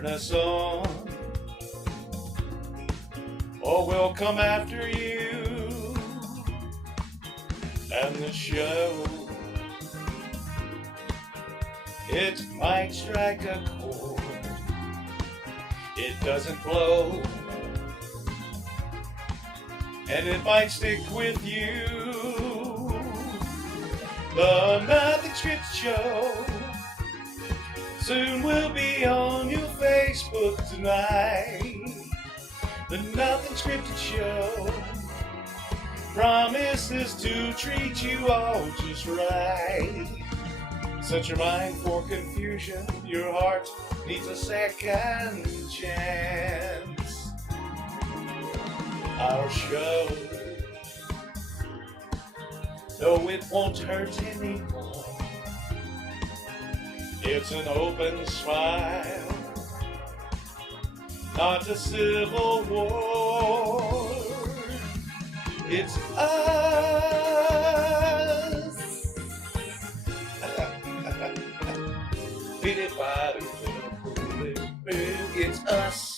turn us on, or we'll come after you. And the show, it might strike a chord. It doesn't blow, and it might stick with you. The Nothing Scripted Show soon will be on your Facebook tonight. The Nothing Scripted Show promises to treat you all just right. Set your mind for confusion, your heart needs a second chance. Our show, no, it won't hurt anymore. It's an open smile, not a civil war. It's us. It's us.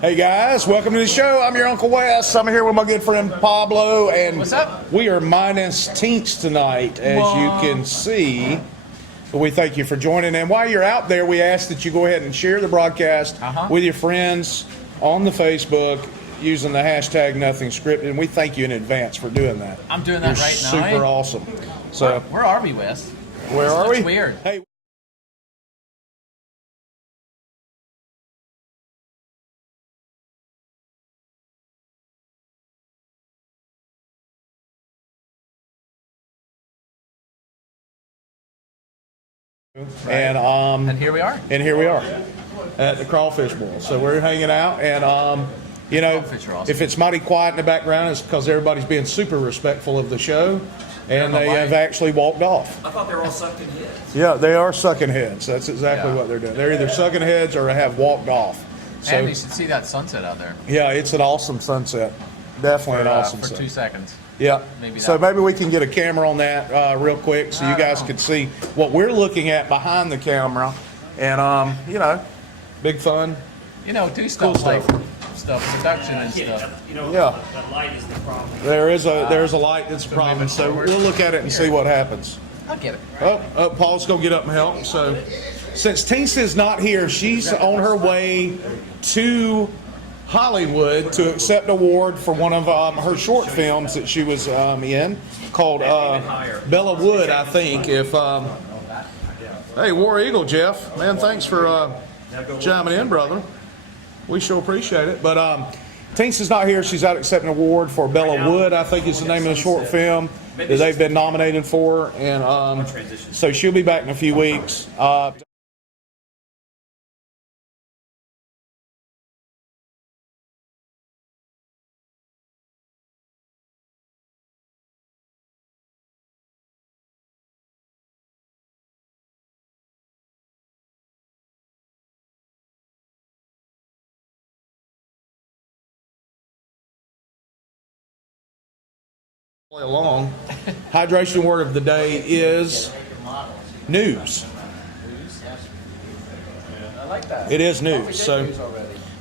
Hey guys, welcome to the show. I'm your Uncle Wes. I'm here with my good friend Pablo, and what's up? We are minus Tinks tonight, as you can see. But we thank you for joining. And while you're out there, we ask that you go ahead and share the broadcast with your friends on the Facebook using the hashtag Nothing Scripted. And we thank you in advance for doing that. I'm doing that right now. Super awesome. So where are we, Wes? Where are we? Weird. Hey. And here we are. And here we are at the Crawfish Bowl. So we're hanging out, and you know, awesome. If it's mighty quiet in the background, it's because everybody's being super respectful of the show, and they have actually walked off. I thought they were all sucking heads. Yeah, they are sucking heads. That's exactly what they're doing. They're either sucking heads or have walked off. So, and you should see that sunset out there. Yeah, it's an awesome sunset. Definitely an awesome for sunset. 2 seconds. Yeah. Maybe so maybe we can get a camera on that real quick, so you guys can see what we're looking at behind the camera, and you know, big fun. You know, do stuff Cool like stuff. production and stuff. You know, Yeah. that light is the problem. There's a light that's a problem, so we'll look at it and see what happens. I'll get it. Oh, Paul's gonna get up and help. So since Tina's not here, she's on her way to Hollywood to accept an award for one of her short films that she was in, called Bella Wood, I think. If hey, War Eagle Jeff, man, thanks for chiming in, brother. We sure appreciate it. But Tina's not here; she's out accepting an award for Bella Wood, I think is the name of the short film that they've been nominated for, and so she'll be back in a few weeks. Along. Hydration word of the day is news. I like that. It is news. So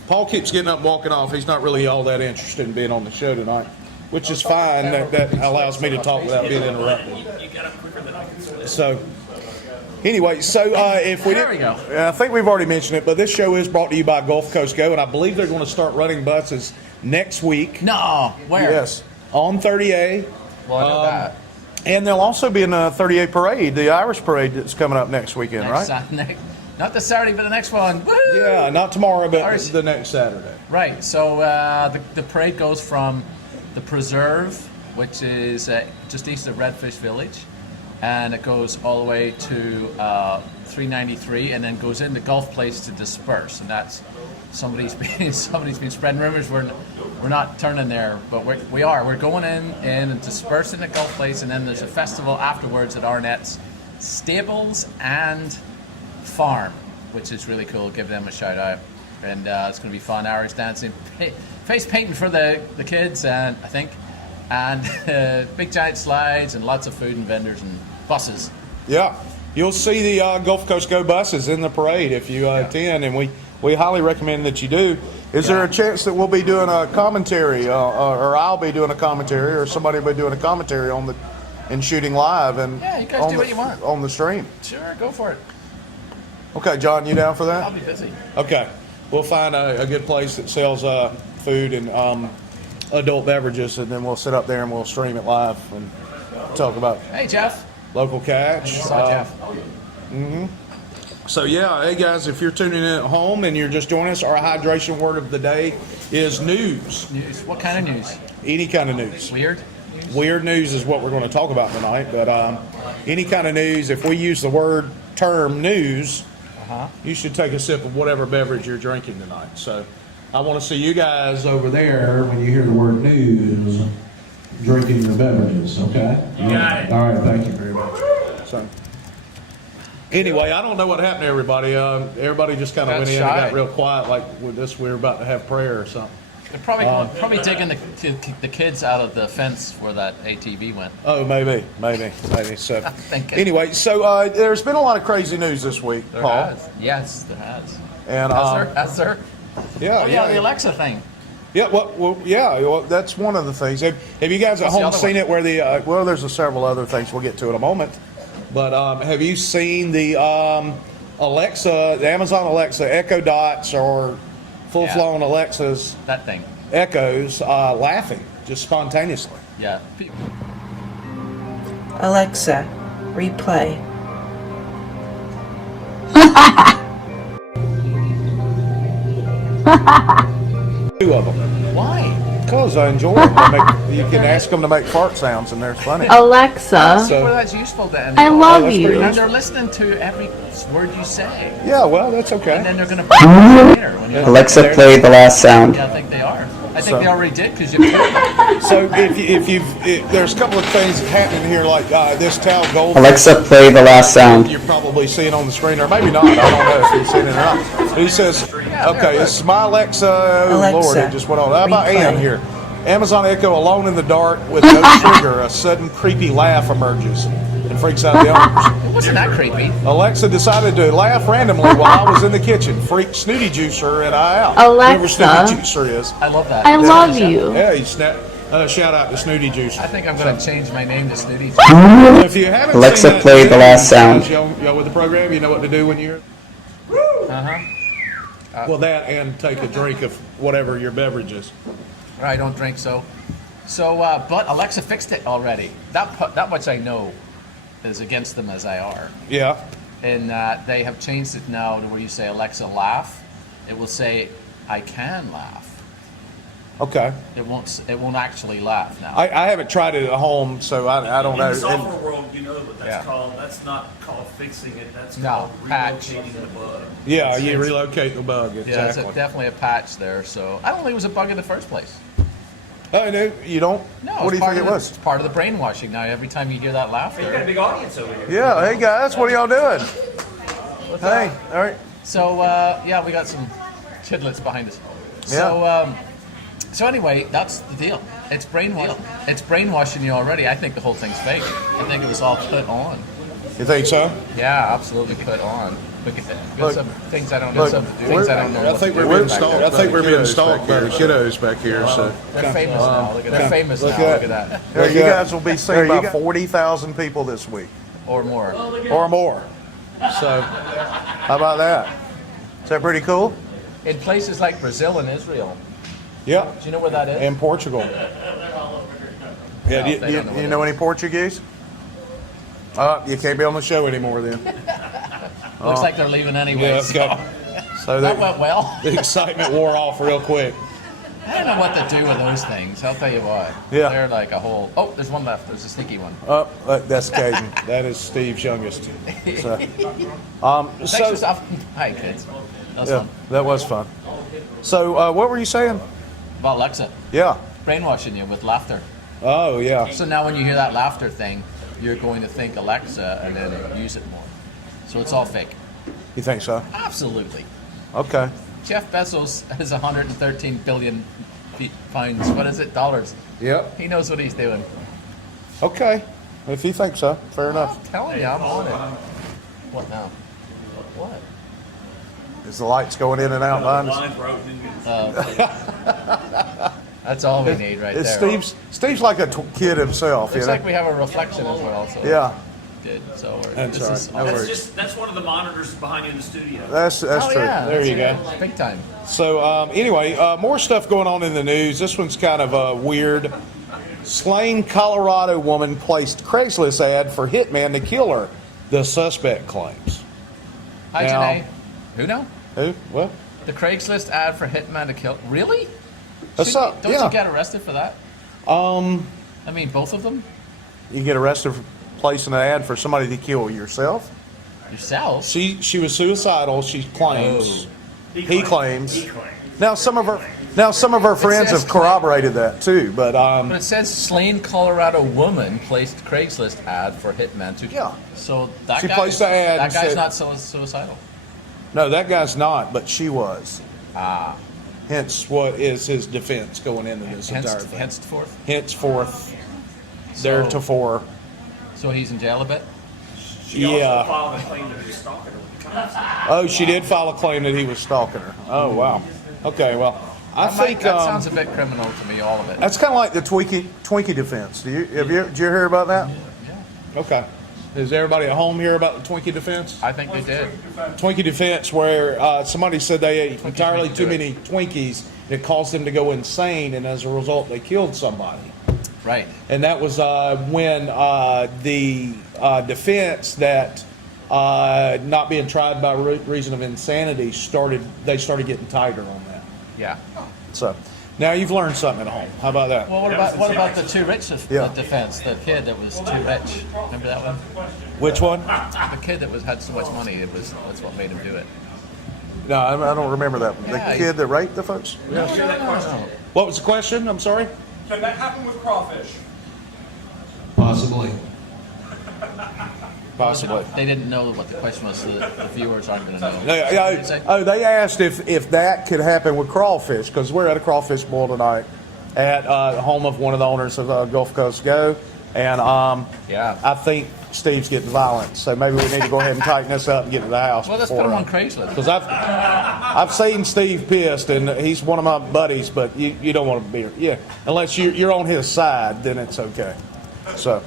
Paul keeps getting up and walking off. He's not really all that interested in being on the show tonight, which is fine. That allows me to talk without being interrupted. You got up quicker than I could swim. So anyway, if we didn't, I think we've already mentioned it, but this show is brought to you by Gulf Coast Go, and I believe they're going to start running buses next week. No, where? Yes, on 30A. Well, I know that. And there'll also be in the 30A parade, the Irish parade that's coming up next weekend, right? Not this Saturday, but the next one. Woo! Yeah, not tomorrow, but the next Saturday. Right. So the parade goes from the Preserve, which is just east of Redfish Village, and it goes all the way to 393, and then goes into Gulf Place to disperse, and that's somebody's been spreading rumors. We're not turning there, but we are. We're going in and dispersing at Gulf Place, and then there's a festival afterwards at Arnett's Stables and Farm, which is really cool. Give them a shout out, and it's going to be fun. Irish dancing, face painting for the kids, and I think, and big giant slides and lots of food and vendors and buses. Yeah. you'll see the Gulf Coast Go buses in the parade if you attend, and we highly recommend that you do. Is there a chance that we'll be doing a commentary, or I'll be doing a commentary, or somebody will be doing a commentary on the and shooting live and you guys do what you want on the stream? Sure, go for it. Okay, John, you down for that? I'll be busy. Okay, we'll find a good place that sells food and adult beverages, and then we'll sit up there and we'll stream it live and talk about Hey, Jeff. local catch. Saw Jeff. So yeah, hey guys, if you're tuning in at home and you're just joining us, our hydration word of the day is news. News. What kind of news? Any kind of news. Weird? Weird news is what we're going to talk about tonight, but any kind of news, if we use the term news, you should take a sip of whatever beverage you're drinking tonight. So I want to see you guys over there when you hear the word news, drinking your beverages, okay? You got it. All right, thank you very much. So anyway, I don't know what happened to everybody. Everybody just kind of Got went in shy. and got real quiet, like with this, we were about to have prayer or something. They're probably taking the kids out of the fence where that ATV went. Oh, maybe. So thinking. anyway, so there's been a lot of crazy news this week, There Paul. has. Yes, there has. And Has there? yeah, Oh, yeah, the Alexa thing. Yeah, well, that's one of the things. Have you guys at What's the home other seen one? it where there's several other things we'll get to in a moment. But have you seen the Alexa, the Amazon Alexa Echo Dots or full-flown Alexas That thing. Echoes laughing just spontaneously? Yeah. Alexa, replay. Two of them. Why? Because I enjoy it. You can ask them to make fart sounds and they're funny. Alexa, So- Well, that's useful then. I love that's you. pretty And they're listening to every word you say. Yeah, well, that's And okay. then they're going to put it later. When you're Alexa, play the last sound. Yeah, I think they are. I think So- they already did because you told them. So there's a couple of things happening here, like this towel gold. Alexa, play the last sound. You're probably seeing on the screen, or maybe not. I don't know if you've seen it or not. But he says, okay, this is my Alexa. Oh, Alexa, Lord, it just went on. How about replay. Ann here? Amazon Echo alone in the dark with no trigger. A sudden creepy laugh emerges and freaks out the owners. It wasn't that creepy. Alexa decided to laugh randomly while I was in the kitchen. Freaked Snooty Juicer and I out. Whoever Alexa. Snooty Juicer is. I love that. I love you. Yeah, he snapped. Shout out to Snooty Juicer. I think I'm going to change my name to Snooty. So if you haven't Alexa, seen that play the video, last sound. Y'all with the program, you know what to do when you're. Uh-huh. Well, that and take a drink of whatever your beverage is. I don't drink so. But Alexa fixed it already. That much I know is against them as I are. Yeah. And they have changed it now to where you say Alexa laugh. It will say I can laugh. Okay. It won't actually laugh now. I haven't tried it at home, so I don't know. In the software world, you know what that's Yeah. called. That's not called fixing it. That's No, called patch. relocating the bug. Yeah, you relocate the bug. Yeah, Exactly. it's definitely a patch there. So I don't think it was a bug in the first place. Oh, no, you don't? No, What do you think it was? It's part of the brainwashing. Now every time you hear that laughter. Hey, you got a big audience over here. Yeah, hey guys, what are y'all doing? What's Hey, up? all right. So yeah, we got some chidlets behind us. So anyway, that's the deal. It's brainwashing you already. I think the whole thing's fake. I think it was all put on. You think so? Yeah, absolutely put on. Look at that. Look, Some things I don't know. Look, Some things I don't know. I what think to do we're being back stalked. there. I think we're being stalked by the kiddos back here. So They're famous now. Look at they're famous now. Look at that. you guys will be seen by 40,000 people this week Or more. or more. So how about that? Is that pretty cool? In places like Brazil and Israel. Yeah. Do you know where that is? And Portugal. Yeah, No, do they don't know you where know that any Portuguese? You can't be on the show anymore then. Looks like they're leaving anyway. Yeah, so okay. So that went well. the excitement wore off real quick. I don't know what to do with those things. I'll tell you what. Yeah. They're like a whole. Oh, there's one left. There's a sneaky one. That's Caden. That is Steve's youngest. So, Thanks for stuff. Hi, kids. That was yeah, fun. that was fun. So, what were you saying? About Alexa. Yeah. Brainwashing you with laughter. Oh, yeah. So now when you hear that laughter thing, you're going to think Alexa and then use it more. So it's all fake. You think so? Absolutely. Okay. Jeff Bezos has 113 billion pounds. What is it? Dollars. Yep. He knows what he's doing. Okay. If you think so, fair enough. I'm telling you, I'm on it. What now? What? Is the lights going in and out behind us? Line for opening. That's all we need right It's there. Steve's like a kid himself, Looks you know? like we have a reflection as well. So Yeah, good. So That's this all is right. No awesome. worries. That's one of the monitors behind you in the studio. that's Oh true. yeah, There you go. that's big time. So anyway, more stuff going on in the news. This one's kind of weird. Slain Colorado woman placed Craigslist ad for hitman to kill her. The suspect claims. Hi, Now- Janae. Who now? Who? What? The Craigslist ad for hitman to kill. Really? That's Shouldn't up. Don't Yeah. you get arrested for that? I mean, both of them. You get arrested for placing an ad for somebody to kill yourself. Yourself. She was suicidal. She claims. Oh. He claims. Now some of her friends says have corroborated that too. But But it says slain Colorado woman placed Craigslist ad for hitman to. Yeah. So that She guy. placed the ad That and guy's said- not suicidal. no, that guy's not. But she was. Ah. Hence, what is his defense going into this entire thing? Henceforth. Henceforth, theretofore. So he's in jail a bit. She also Yeah. filed a claim that he was stalking her. Oh, she did file a claim that he was stalking her. Oh, wow. Okay, well, I think That sounds a bit criminal to me. All of it. that's kind of like the Twinkie defense. Did you hear about that? Yeah. Okay. Does everybody at home hear about the Twinkie defense? I think they did. Twinkie defense, where somebody said they ate entirely Twinkie too do it. many Twinkies, and it caused them to go insane, and as a result, they killed somebody. Right. And that was when the defense that not being tried by reason of insanity they started getting tighter on that. Yeah. So now you've learned something at home. How about that? Well, what about the too rich Yeah. defense? The kid that was too rich. Remember that one? Which one? The kid that had so much money. That's what made him do it. No, I don't remember that one. Yeah, The kid that raped the folks? No. What was the question? I'm sorry? Can that happen with crawfish? Possibly. Possibly. They didn't know what the question was, so the viewers aren't going to know. They asked if that could happen with crawfish, because we're at a crawfish boil tonight at home of one of the owners of Gulf Coast Go, and Yeah. I think Steve's getting violent, so maybe we need to go ahead and tighten this up and get to the house. Well, let's put him on Craigslist. Because I've seen Steve pissed, and he's one of my buddies, but you don't want to be, unless you're on his side, then it's okay. So,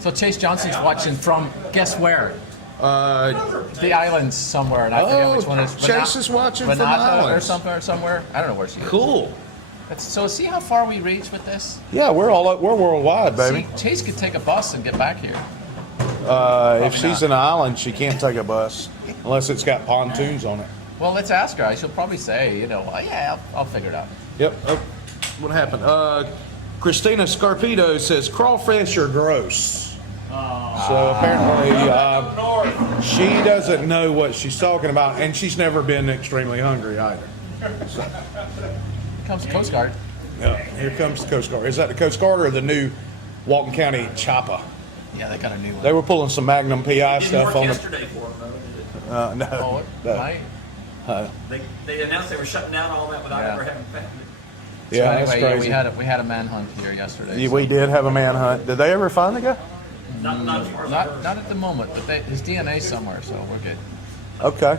So Chase Johnson's watching from guess where? The islands somewhere, and I forget which one it is. Chase is watching from the Renata or islands. somewhere. I don't know where she is. Cool. So see how far we reach with this. Yeah, we're worldwide, baby. See, Chase could take a bus and get back here. If she's in an island, she can't take a bus unless it's got pontoons on it. Well, let's ask her. She'll probably say, well, yeah, I'll figure it out. Yep. Oh, what happened? Christina Scarpito says crawfish are gross. So apparently she doesn't know what she's talking about, and she's never been extremely hungry either. So, Here comes the Coast Guard. yeah, here comes the Coast Guard. Is that the Coast Guard or the new Walton County chopper? Yeah, they got a new one. They were pulling some Magnum PI Didn't stuff work on yesterday for them, though, did it? the. Oh, No. right. They announced they were shutting down all that without Yeah. ever having found it. So Yeah, that's anyway, crazy. we had a manhunt here yesterday. Yeah, so- we did have a manhunt. Did they ever find the guy? Not as far as I heard. Not at the moment, but his DNA's somewhere, so we're good. Okay.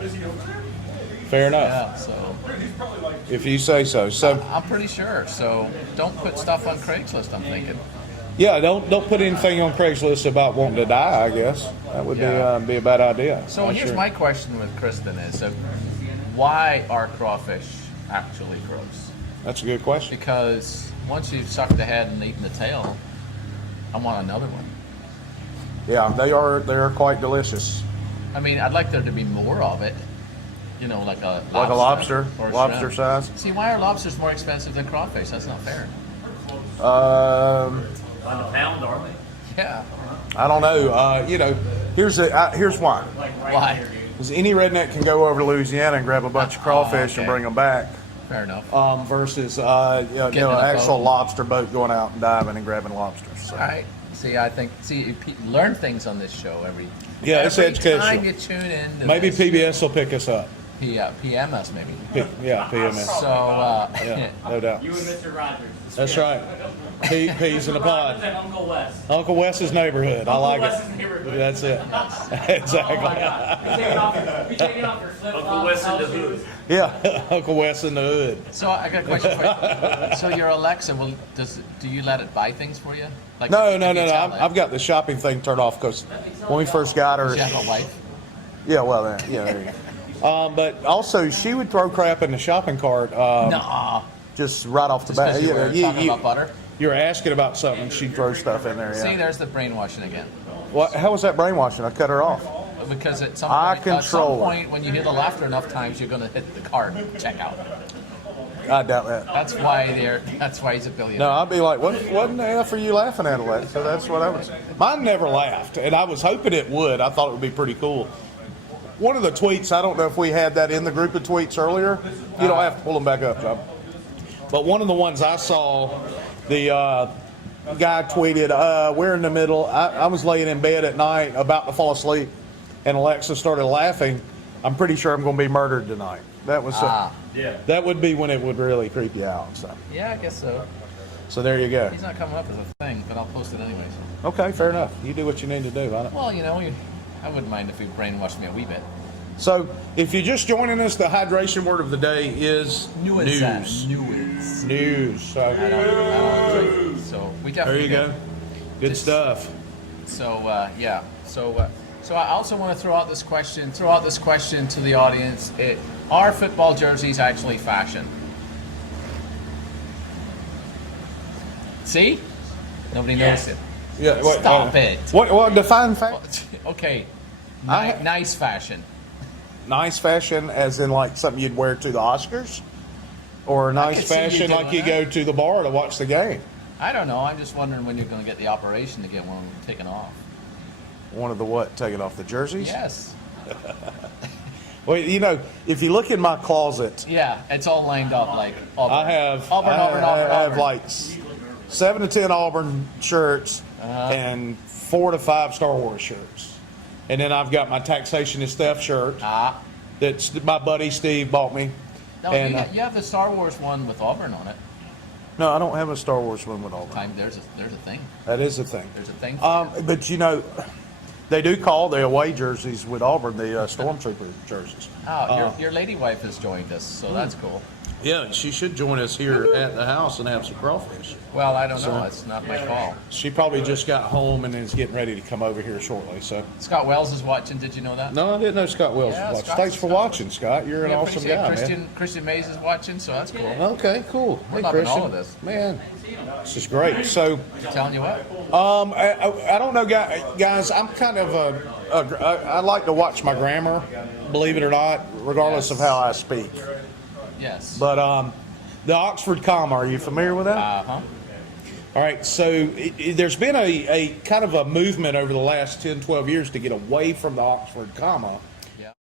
Fair enough. Yeah, so If you say so. So I'm pretty sure. So don't put stuff on Craigslist. I'm thinking. yeah, don't put anything on Craigslist about wanting to die. I guess that would Yeah. be a bad idea. So I'm here's sure. my question with Kristen is, why are crawfish actually gross? That's a good question. Because once you've sucked the head and eaten the tail, I want another one. Yeah, they are quite delicious. I mean, I'd like there to be more of it. Like a lobster. Like a lobster, or lobster shrimp. size. See, why are lobsters more expensive than crawfish? That's not fair. On the pound, are they? Yeah. I don't know. Here's why. Why? Because any redneck can go over to Louisiana and grab a bunch of crawfish okay. and bring them back. Fair enough. Versus in a actual boat. lobster boat going out and diving and grabbing lobsters. So. All right. See, I think you learn things on this show every. Yeah, it's every educational. time you tune in. To Maybe this. PBS will pick us up. PMS maybe. PMS. So Yeah, no doubt. You and Mr. Rogers. That's right. Peas in a pod. And Uncle Wes. Uncle Wes's neighborhood. I Uncle like Wes's it. neighborhood. That's it. Exactly. Oh my God. You're taking off your flip-flops. Uncle Wes in the house hood. shoes. Yeah, Uncle Wes in the hood. So I got a question for you. So your Alexa, do you let it buy things for you? Like No. if you tell it- I've got the shopping thing turned off because when we first got her, Does she have a wife? yeah, well, yeah, there you go. But also, she would throw crap in the shopping cart. No. Just right off the Just bat. because you were talking about butter? You were asking about something. She'd throw stuff in there. See, Yeah. there's the brainwashing again. What? How was that brainwashing? I cut her off. Because at some I point, control her. when you hear the laughter enough times, you're going to hit the card checkout. I doubt that. That's why he's a billionaire. No, I'd be like, what in the F are you laughing at, Alexa? So that's what I was. Mine never laughed, and I was hoping it would. I thought it would be pretty cool. One of the tweets, I don't know if we had that in the group of tweets earlier. You don't have to pull them back up, John. But one of the ones I saw, the guy tweeted, we're in the middle. I was laying in bed at night about to fall asleep, and Alexa started laughing. I'm pretty sure I'm going to be murdered tonight. That was Yeah. that would be when it would really creep you out. Yeah, I guess so. So there you go. He's not coming up as a thing, but I'll post it anyways. Okay, fair enough. You do what you need to do. Well, I wouldn't mind if you brainwashed me a wee bit. So if you're just joining us, the hydration word of the day is news. News. News. So I don't drink, so we there definitely you go. do. Good Just- stuff. So yeah. So I also want to throw out this question to the audience. Are football jerseys actually fashion? See? Nobody Yes. noticed Yeah. What, Stop it. What define fact? it. Okay. I- Nice fashion. Nice fashion, as in like something you'd wear to the Oscars, or nice could see you fashion doing like you that. go to the bar to watch the game. I don't know. I'm just wondering when you're going to get the operation to get one taken off. One of the what? Taking off the jerseys? Yes. Well, if you look in my closet, Yeah, it's all lined up like Auburn. I have Auburn. I have like 7 to 10 Auburn shirts and 4 to 5 Star Wars shirts, and then I've got my Taxation is Theft shirt that my buddy Steve bought me. No, And, you have the Star Wars one with Auburn on it. No, I don't have a Star Wars one with Auburn. There's a thing. That is a thing. There's a thing. For it. But they do call the away jerseys with Auburn the Stormtrooper jerseys. Your lady wife has joined us, so that's cool. Yeah, she should join us here at the house and have some crawfish. Well, I don't know. It's not my call. She probably just got home and is getting ready to come over here shortly. So Scott Wells is watching. Did you know that? no, I didn't know Scott Wells Yeah, was watching. Scott's- Thanks for watching, Scott. You're an We awesome appreciate guy, man. Christian Mays is watching, so that's cool. Okay, cool. We're Hey, loving Christian. all of this. Man, this is great. So, I'm telling you what. I don't know, guys. I'm kind of I like to watch my grammar, believe it or not, regardless of how I speak. Yes. But the Oxford comma, are you familiar with that? Uh-huh. All right, so there's been a kind of a movement over the last 10, 12 years to get away from the Oxford comma. Yeah.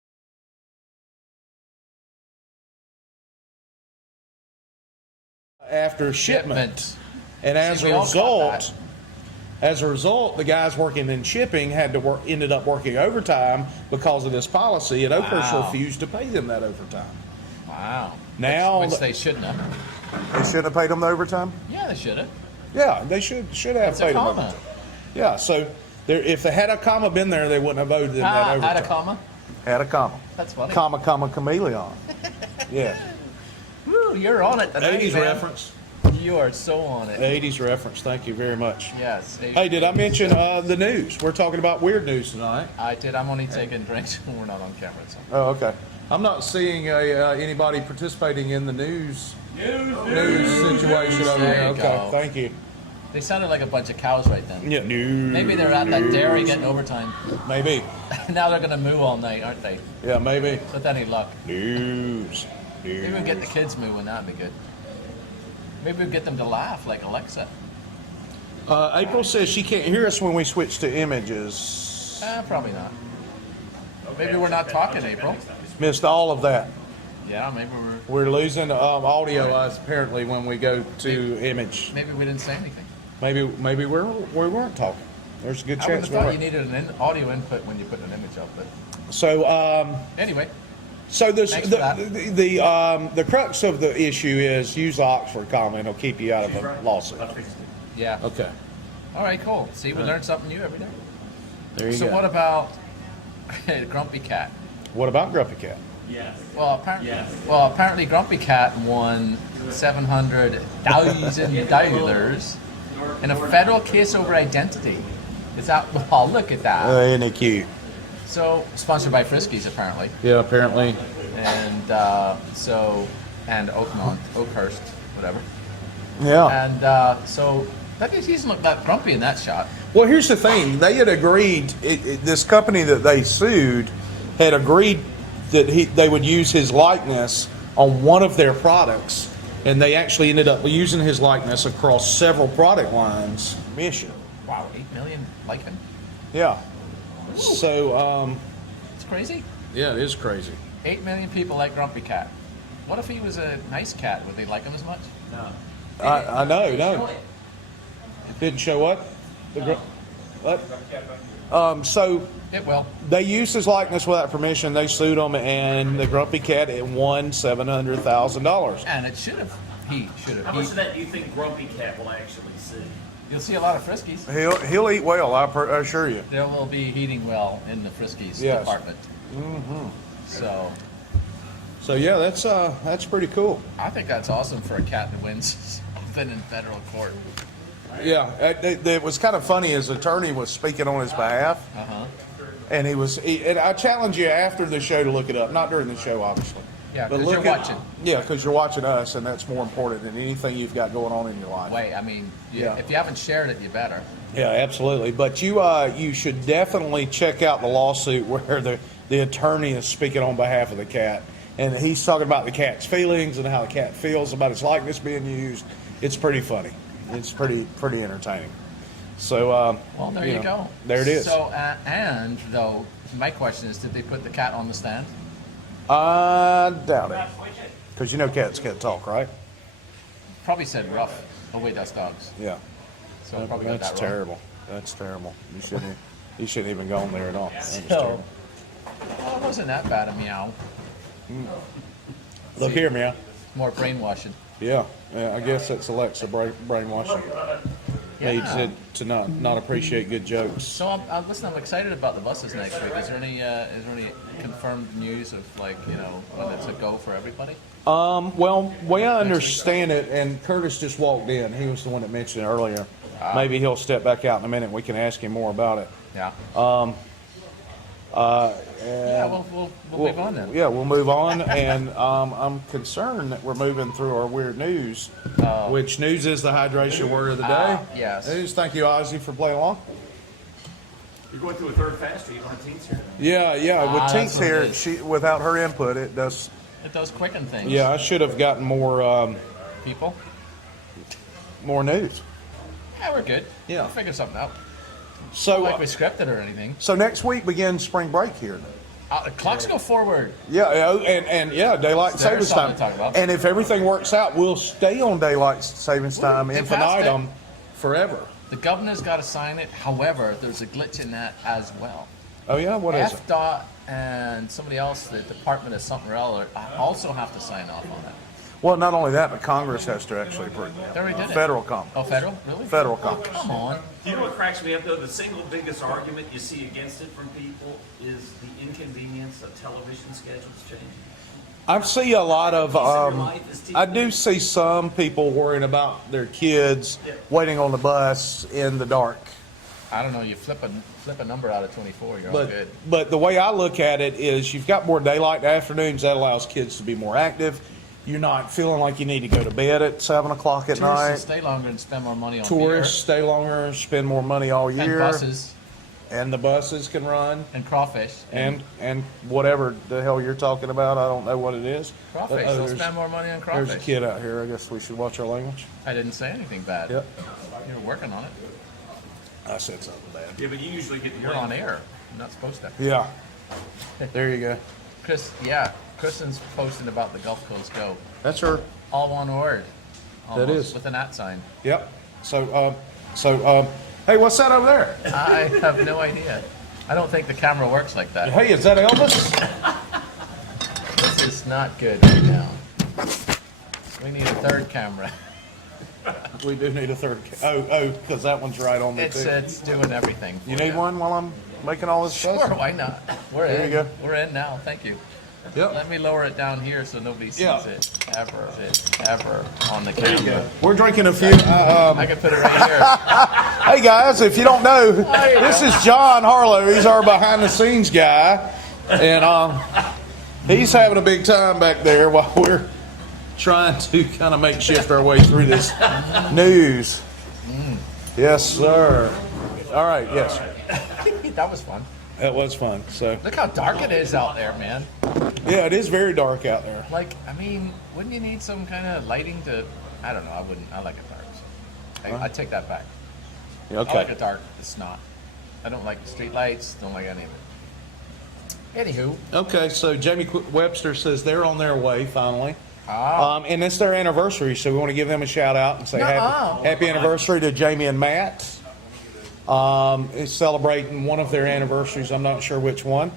After shipment. And See, we all caught as a result, the guys working in shipping ended up working overtime because of this policy, and Oakhurst Wow. refused to pay them that overtime. Wow. Now- which they shouldn't have. They shouldn't have paid them the overtime? Yeah, they should have. Yeah, they should have It's a paid them comma. overtime. Yeah, so if they had a comma been there, they wouldn't have owed them that overtime. Had a comma. Had a comma. That's funny. Comma, chameleon. Yeah. Woo, you're on it tonight, 80s man. reference. You are so on it. 80s reference. Thank you very much. Yes. Hey, did I mention the news? We're talking about weird news tonight. I did. I'm only taking drinks when we're not on camera. So. Oh, okay. I'm not seeing anybody participating in the news situation over There there. you Okay, go. thank you. They sounded like a bunch of cows right then. Yeah, news. Maybe they're at that dairy getting overtime. Maybe. Now they're gonna moo all night, aren't they? Yeah, maybe. With any luck. News. Maybe we'll get the kids mooing. That'd be good. Maybe we'll get them to laugh like Alexa. April says she can't hear us when we switch to images. Probably not. Maybe we're not talking, April. Missed all of that. Yeah, maybe we're. We're losing audio apparently when we go to image. Maybe we didn't say anything. Maybe we weren't talking. There's a good I would chance have we thought weren't. you needed an audio input when you put an image up, but So anyway. So this, Thanks for that. the crux of the issue is use the Oxford comma and it'll keep you out of a lawsuit. Yeah. Okay. All right, cool. See, we learn something new every day. There you So go. what about Grumpy Cat? What about Grumpy Cat? Yes. Well, apparently Grumpy Cat won $700,000 in a federal case over identity. Is that? Oh, look at that. Isn't it cute? So sponsored by Friskies apparently, Yeah, apparently. and and Oakhurst, whatever. Yeah. And so that he doesn't look that grumpy in that shot. Well, here's the thing. They had agreed, this company that they sued had agreed that they would use his likeness on one of their products, and they actually ended up using his likeness across several product lines. Mission. Wow, 8 million like him. Yeah. So, It's crazy. yeah, it is crazy. 8 million people like Grumpy Cat. What if he was a nice cat? Would they like him as much? No. I know, no. Didn't show up? What? So It will. they used his likeness without permission. They sued him, and the Grumpy Cat won $700,000. And it should have. He should How have. much of that do you think Grumpy Cat will actually see? You'll see a lot of Friskies. He'll eat well, I assure you. There will be heating well in the Friskies Yes. department. Mm-hmm. So So yeah, that's pretty cool. I think that's awesome for a cat that wins something in federal court. Yeah, it was kind of funny. His attorney was speaking on his behalf, and and I challenge you after the show to look it up. Not during the show, obviously. Yeah, But 'cause you're look at- watching. Yeah, because you're watching us, and that's more important than anything you've got going on in your life. Wait, I mean, Yeah. if you haven't shared it, you better. Yeah, absolutely. But you should definitely check out the lawsuit where the attorney is speaking on behalf of the cat, and he's talking about the cat's feelings and how the cat feels about its likeness being used. It's pretty funny. It's pretty entertaining. So Well, there you go. There it is. So, and though, my question is, did they put the cat on the stand? I doubt it, because you know cats can't talk, right? Probably said rough. Oh wait, that's dogs. Yeah. So probably got That's that wrong. terrible. That's terrible. You shouldn't even gone there at all. That was So, terrible. well, it wasn't that bad. A meow. Look here, meow. More brainwashing. Yeah, I guess that's Alexa brainwashing. Needs it to not appreciate good jokes. So listen, I'm excited about the buses next week. Is there any confirmed news of when it's a go for everybody? Well, way I understand it, and Curtis just walked in. He was the one that mentioned it earlier. Maybe he'll step back out in a minute. And we can ask him more about it. Yeah. Yeah, we'll move on then. Yeah, we'll move on. And I'm concerned that we're moving through our weird news, which news is the hydration word of the day. Yes. News. Thank you, Ozzy, for playing along. You're going through a third faster. You don't have teens here. Yeah. With that's Tink's what it here, is. she without her input, it does. It does quicken things. Yeah, I should have gotten more People. news. Yeah, we're good. Yeah. We'll figure something out. So, Not like we scripted or anything. so next week begins spring break here. The clocks go forward. Yeah, and daylight There's savings time. something to talk about. And if everything works out, we'll stay on daylight savings time they passed infinitum forever. The governor's got to sign it. However, there's a glitch in that as well. Oh yeah, what is it? FDOT and somebody else, the Department of something or other, also have to sign off on that. Well, not only that, but Congress has to actually approve it. They already did it. Federal Congress. Oh, federal? Really? Federal Congress. Come on. Do you know what cracks me up though? The single biggest argument you see against it from people is the inconvenience of television schedules changing. I see a lot of. Piece of your life is TV. I do see some people worrying about their kids waiting on the bus in the dark. I don't know. You flip a number out of 24, you're all good. But the way I look at it is, you've got more daylight in the afternoons. That allows kids to be more active. You're not feeling like you need to go to bed at 7 o'clock at Tourists will night. stay longer and spend more money on Tourists stay longer, spend more money all beer. year, And buses and the buses can run, and crawfish. and whatever the hell you're talking about, I don't know what it is. But, Crawfish. oh, They'll there's- spend more money on There's crawfish. a kid out here. I guess we should watch our language. I didn't say anything bad. Yep, You're working on it. I said something bad. Yeah, but you usually get the You're on air. You're not supposed to. Yeah, there you go. Kristen's posting about the Gulf Coast Go. That's her. All one word. That is. With an @ sign. Yep. So, hey, what's that over there? I have no idea. I don't think the camera works like that. Hey, is that Elvis? This is not good right now. We need a third camera. We do need a third. Oh, because that one's right on there too. It's doing everything. For You need one while I'm making all this Sure, stuff? why not? We're There in. you go. We're in now. Thank you. Yep. Let me lower it down here so nobody sees Yeah. it ever on the camera. We're drinking a few. I can put it right here. Hey guys, if you don't know, this is John Harlow. He's our behind the scenes guy, and he's having a big time back there while we're trying to kind of makeshift our way through this news. Yes, sir. All right. Yes, That was fun. that was fun. So Look how dark it is out there, man. yeah, it is very dark out there. Like, I mean, wouldn't you need some kind of lighting to? I don't know. I wouldn't. I like it dark. So I take that back. I like Okay. it dark. It's not. I don't like street lights. Don't like any of it. Anywho, Okay. So Jamie Webster says they're on their way finally. Ah. And it's their anniversary, so we want to give them a shout out and say Nuh-uh. happy anniversary to Jamie and Matt. It's celebrating one of their anniversaries. I'm not sure which one,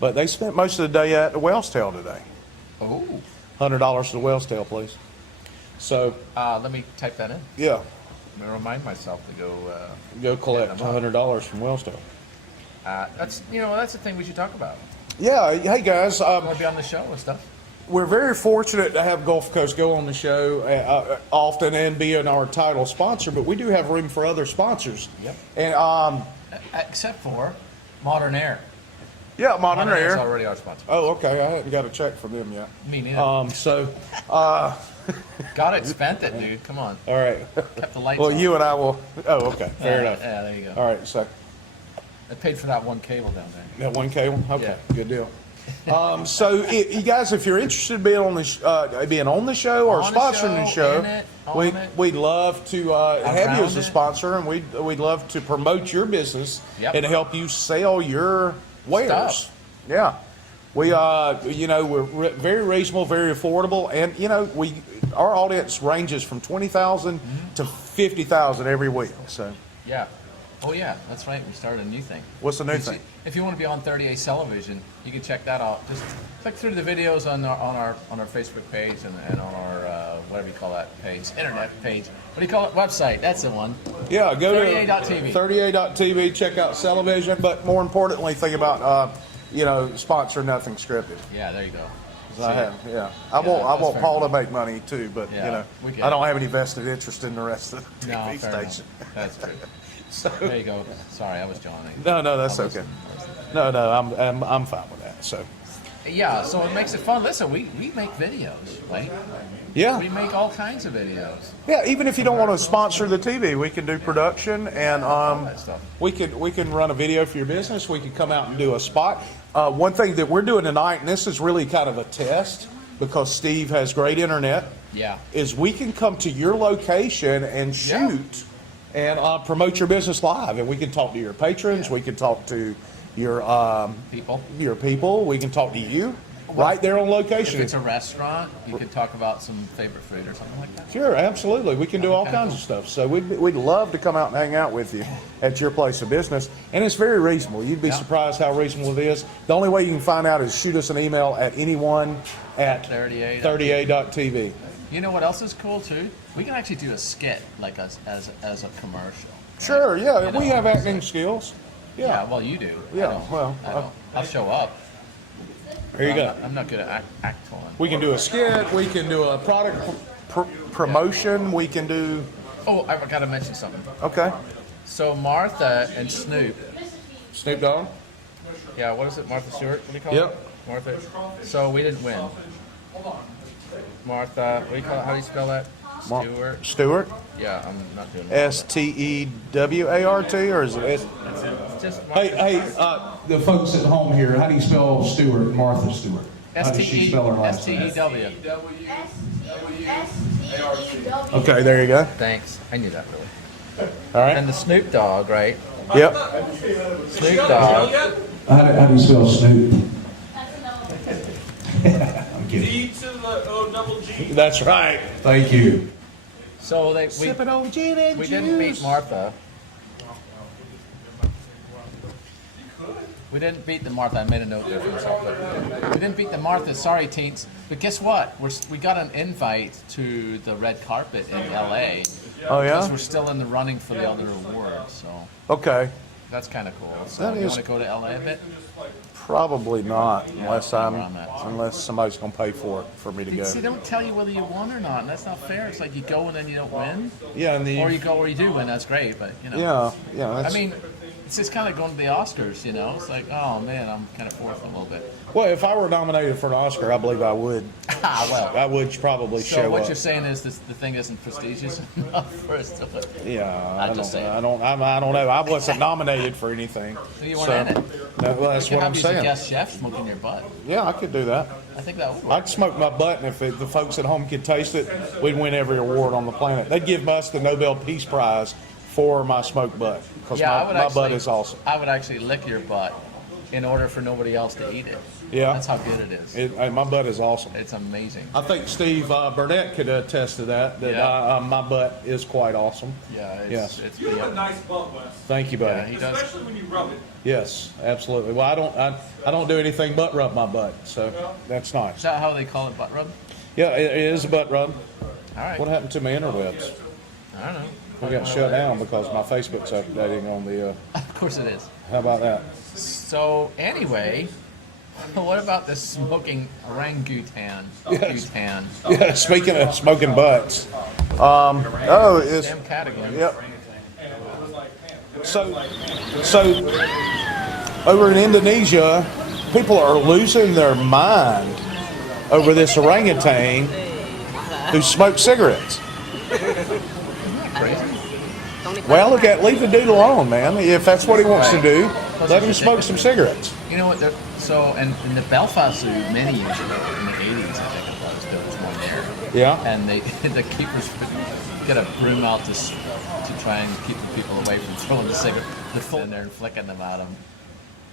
but they spent most of the day at the Whale's Tail today. oh, $100 to the Whale's Tail, please. So let me type that in. yeah, I'm gonna remind myself to go. go collect $100 from Whale's Tail. That's that's the thing we should talk about. Yeah, hey guys, Want to be on the show and stuff? we're very fortunate to have Gulf Coast go on the show often and be our title sponsor, but we do have room for other sponsors. Yep. And Except for Modern Air. yeah, Modern Air is Air. already our sponsor. Oh, okay. I haven't got a check from them yet. Me neither. So, Got it, spent it, dude. Come on. all right. Kept the lights Well, on. you and I will. Oh, okay. Fair Yeah, enough. Yeah, there you go. All right. So I paid for that one cable down there. that one cable. Okay. Yeah. Good deal. You guys, if you're interested in being on the show or On the sponsoring the show, show, in it, on it. we'd love to have you as a Around it. sponsor, and we'd love to promote your business Yep. and help you sell your wares. Stuff. Yeah. We we're very reasonable, very affordable, and our audience ranges from 20,000 to 50,000 every week. So Yeah. Oh yeah, that's right. We started a new thing. what's the new thing? If you want to be on 38 Television, you can check that out. Just click through the videos on our Facebook page and on our whatever you call that page, internet page. What do you call it? Website. That's the one. Yeah, go 38.tv. to 38.tv, check out television, but more importantly, think about sponsor nothing scripted. Yeah, there you go. 'Cause I have, yeah. I Yeah, want that's fair Paul to enough. make money too, but Yeah, we get I don't it. have any vested interest in the rest of the No, TV fair enough. station. That's true. So, There you go. Sorry, I was Johnny. no, that's I was- okay. No, I'm fine with that. So Yeah, so it makes it fun. Listen, we make videos, right? yeah, We make all kinds of videos. yeah. Even if you don't want to sponsor the TV, we can do production and That stuff. we can run a video for your business. We could come out and do a spot. One thing that we're doing tonight, and this is really kind of a test because Steve has great internet, Yeah. is we can come to your location and shoot and promote your business live, and we can talk to your patrons. We can talk to your People. people. We can talk to you right there on If location. it's a restaurant, you could talk about some favorite food or something like that. Sure, absolutely. We can do all Okay. kinds of stuff. So we'd love to come out and hang out with you at your place of business. And it's very reasonable. You'd be Yeah. surprised how reasonable it is. The only way you can find out is shoot us an email at anyone at 38.tv. You know what else is cool too? We can actually do a skit like as a commercial. Sure, yeah. You We know, have it's acting like- skills. Yeah, Yeah. well, you do. Yeah, I don't. well, I don't. I'll show up. There you go. I'm not good at acting. We can do a skit. We can do a product promotion. We can do. Oh, I got to mention something. Okay. So Martha and Snoop. Snoop Dogg. Yeah, what is it? Martha Stewart? What do you call Yep. it? Martha. So we didn't win. Martha. What do you call it? How do you spell that? Stewart. Stewart. Yeah, I'm not doing it. STEWART, or is it S? It's just Hey, the folks at home here, how do you spell Stewart, Martha Stewart? How does she spell her last name? STEW. STEW. Okay, there you go. Thanks. I knew that really. All And right. the Snoop Dogg, right? Yep. Snoop Dogg. How do you spell Snoop? I'm kidding. D to the double G. That's right. Thank you. So we Sipping on gin and didn't beat juice. Martha. We didn't beat the Martha. I made a note there for myself. We didn't beat the Martha. Sorry, teens. But guess what? We got an invite to the red carpet in L.A. Oh Because yeah. we're still in the running for the other award. So Okay. that's kind of cool. So That you is- want to go to L.A. a bit? Probably not, unless I know where I'm at. unless somebody's gonna pay for it for me to go. See, they don't tell you whether you won or not, and that's not fair. It's like you go and then you don't win, Yeah, and or you go or you do win. That's great, but you know. yeah. I That's, mean, it's just kind of going to the Oscars, you know. It's like, oh man, I'm kind of fourth a little bit. well, if I were nominated for an Oscar, I believe I would. Ah, well. I would probably So show what up. you're saying is this, the thing isn't prestigious enough for us to. Yeah, I'm I just don't. saying. I don't know. I wasn't nominated for anything. So you weren't in it? No, well, that's You what have I'm you as a saying. guest chef smoking your butt. Yeah, I could do that. I think that would work. I'd smoke my butt, and if the folks at home could taste it, we'd win every award on the planet. They'd give us the Nobel Peace Prize for my smoked butt because Yeah, I would my actually. butt is awesome. I would actually lick your butt in order for nobody else to eat it. Yeah. That's how good it is. My butt is awesome. It's amazing. I think Steve Burnett could attest to that. That Yeah. my butt is quite awesome. Yeah, Yes. it's You have a beyond. nice butt, Wes. Thank you, buddy. Yeah, he does. Especially when you rub it. Yes, absolutely. Well, I don't do anything but rub my butt, so that's Is nice. that how they call it, butt rub? Yeah, it is a butt rub. All right. What happened to my interwebs? I don't know. We got shut down because my Facebook's updating on the. Of course it is. How about that? So anyway, what about the smoking orangutan? Yes. Orangutan. Yeah, speaking of smoking butts. It's Damn cat again. yep. So over in Indonesia, people are losing their mind over this orangutan who smokes cigarettes. Well, leave the dude alone, man. If that's what he wants to do, let him smoke some cigarettes. You know what? So in the Belfast Zoo many years ago, in the 80s, I think it was, there was one there. Yeah. And the keepers would get a broom out to try and keep the people away from throwing the cigarette, the full in there and flicking them at him.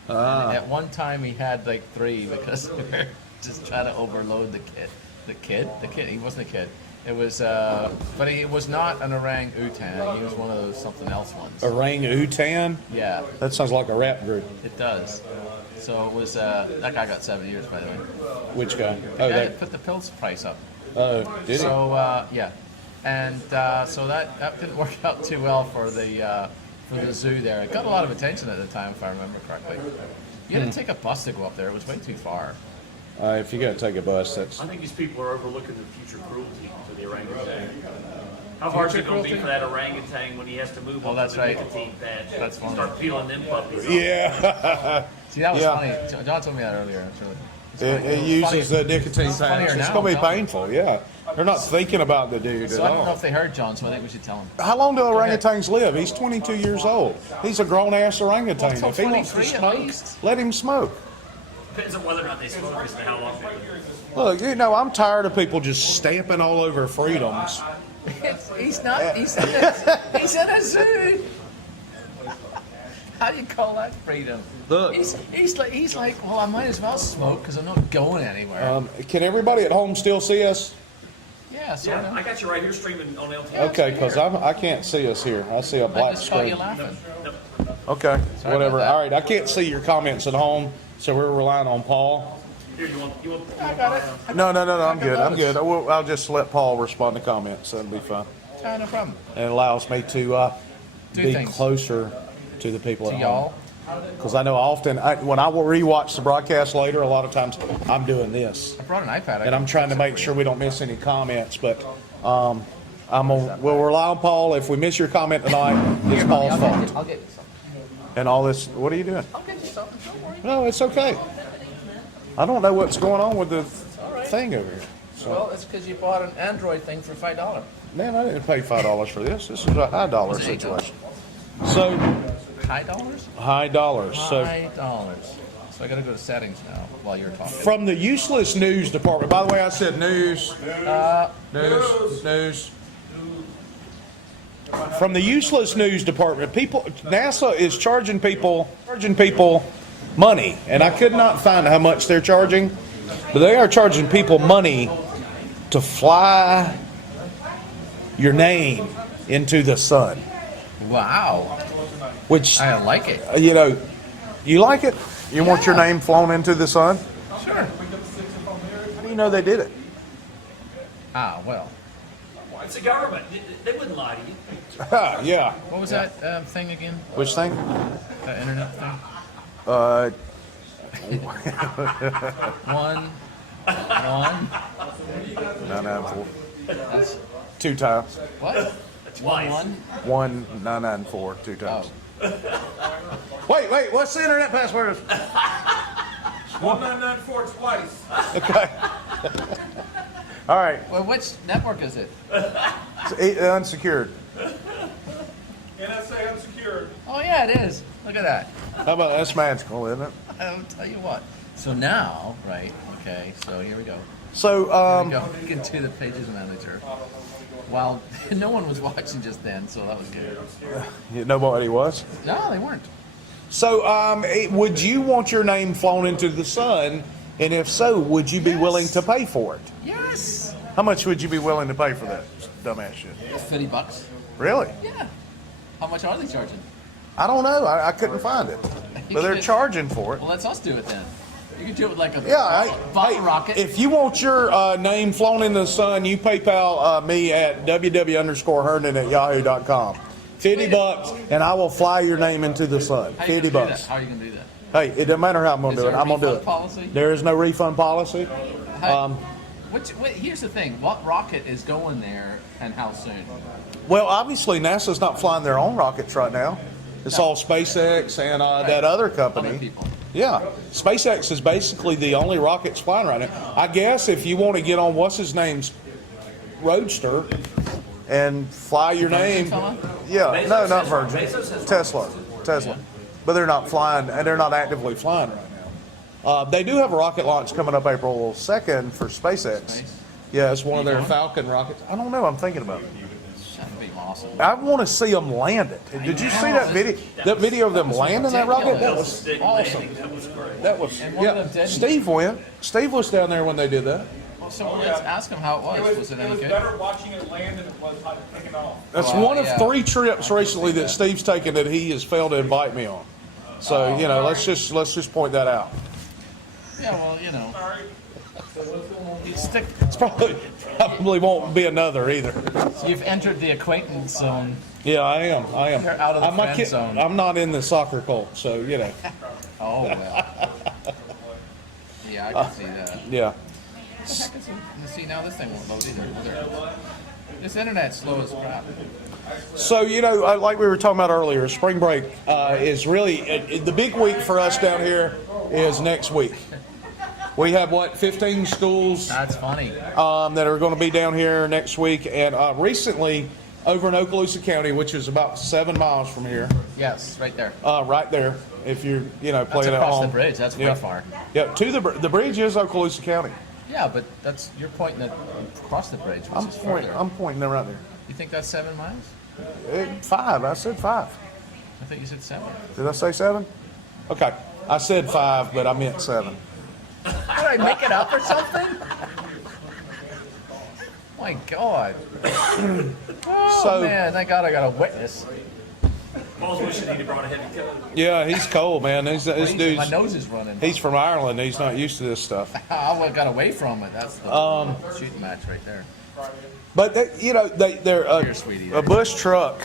And at one time he had like 3 because they were just trying to overload the kid. He wasn't a kid. It was, but he was not an orangutan. He was one of those something else ones. Orangutan? Yeah, That sounds like a rap group. it does. So it was, that guy got 7 years, by the way. Which guy? The Oh, guy that. that put the pills price up. Oh, did he? So yeah, and so that didn't work out too well for the zoo there. It got a lot of attention at the time, if I remember correctly. You had to take a bus to go up there. It was way too far. If you got to take a bus, that's. I think these people are overlooking the future cruelty to the orangutan. How hard is it going to be for that orangutan when he has to move Oh, on that's to the right. nicotine patch? That's funny. Start peeling them puppies off. Yeah. See, that was Yeah. funny. John told me that earlier. Actually. It's It funny. uses the Funny. nicotine It's funnier patch. It's now, going to be don't it? painful, yeah. They're not thinking about the dude So at I don't know all. if they heard John, so I think we should tell him. How long do ahead. orangutans live? He's 22 years old. He's a grown-ass orangutan. Well, If he wants to 23 at smoke, least. let him smoke. Depends on whether or not they smoke as to how long they live. Look, I'm tired of people just stamping all over freedoms. He's not. He's in a zoo. How do you call that freedom? Look. He's like, well, I might as well smoke because I'm not going anywhere. Can everybody at home still see us? Yeah, sort Yeah, I of. got you right here streaming on LTE. Okay, because I can't see us here. I see a I black just caught you screen. laughing. Okay, Sorry whatever. about that. All right, I can't see your comments at home, so we're relying on Paul. Here, you want I got it. No, I'm good. I'm good. I'll just let Paul respond to comments. That'll be fine. No problem. It allows me to Do be things. closer to the people To at y'all. home. Because I know often, when I will rewatch the broadcast later, a lot of times I'm doing this. I brought an iPad. And I'm trying to make sure we don't miss any comments, but we'll rely on Paul. If we miss your comment tonight, it's Paul's fault. I'll get you something. And all this, what are you doing? I'll get you something. Don't worry. No, it's okay. I don't know what's going on with the thing over here. Well, it's because you bought an Android thing for $5. Man, I didn't pay $5 for this. This is a high dollar It's $8. situation. So, High dollars? high dollars. So, High dollars. So I got to go to settings now while you're talking. from the useless news department, by the way, I said news. News. From the useless news department, NASA is charging people money, and I could not find how much they're charging, but they are charging people money to fly your name into the sun. Wow. Which, I like it. you like it? You want your name flown into the sun? Sure. How do you know they did it? Ah, well. It's the government. They wouldn't lie to you. Yeah. What was that thing again? Which thing? That internet thing? Uh, 994. That's 2 times. what? Twice. 1994 2 times. Oh. Wait. What's the internet password? 1994 twice. Okay. All right. Well, which network is it? It's unsecured. NSA unsecured. Oh yeah, it is. Look at that. How about that's magical, isn't it? I'll tell you what. So now, right? Okay. So here we go. So, Go into the Pages Manager. Well, no one was watching just then, so that was good. you know what he was? No, they weren't. So, would you want your name flown into the sun? And if so, would you be willing to pay for it? Yes. How much would you be willing to pay for that dumbass shit? $50. Really? Yeah. How much are they charging? I don't know. I couldn't find it. But they're charging for it. Well, let's us do it then. You could do it with like a Yeah, bottle rocket. If you want your name flown into the sun, you PayPal me at ww_herndon@yahoo.com. $50, and I will fly your name into the sun. How you gonna do $50. that? How are you gonna do that? Hey, it doesn't matter how I'm going Is to do it. there a I'm going to do refund it. policy? There is no refund policy. Here's the thing. What rocket is going there, and how soon? Well, obviously NASA's not flying their own rockets right now. It's all SpaceX and that other company. Other people. Yeah, SpaceX is basically the only rockets flying right now. I guess if you want to get on what's his name's Roadster and fly your name, fella? yeah, Bezos no, not has Virgin, one. Bezos has Tesla, Yeah. but they're not flying and they're not actively flying right now. They do have a rocket launch coming up April 2nd for SpaceX. Nice. Yeah, it's one of their going? Falcon rockets. I don't know. I'm thinking about it. That'd be awesome. I want to see them land it. Did you see that video? That video of them landing that rocket? That was Stick awesome. landing, that was great. That was And one of them yeah. didn't. Steve went. Steve was down there when they did that. Well, so let's ask him how it was. Was it any good? better watching it land than it was taking off. That's Well, one of yeah. 3 trips recently that Steve's taken that he has failed to invite me on. So let's just point that out. Yeah, well, you know. Sorry. You stick. It's probably won't be another either. You've entered the acquaintance zone. Yeah, I am. You're out of the I'm not friend zone. I'm not in the soccer cult, so you know. Oh well. Yeah, I can see that. Yeah. See, now this thing won't load either. This internet's slow as crap. So, like we were talking about earlier, spring break is really the big week for us down here is next week. We have 15 schools That's funny. that are going to be down here next week, and recently over in Okaloosa County, which is about 7 miles from here, Yes, right there. right there. If you're playing That's at across home, the bridge. That's way Yeah. far. Yeah, to the bridge is Okaloosa County. Yeah, but you're pointing it across the bridge, which is further. I'm pointing there right there. You think that's 7 miles? 5. I said 5. I think you said 7. Did I say 7? Okay, I said 5, but I meant 7. Did I make it up or something? My God. Oh, So- man, thank God I got a witness. Paul's wishing he'd brought a heavy coat. Yeah, he's cold, man. This My dude's nose is running. he's from Ireland. He's not used to this stuff. I got away from it. That's the shooting match right there. But they're Here, sweetie, a Bush truck.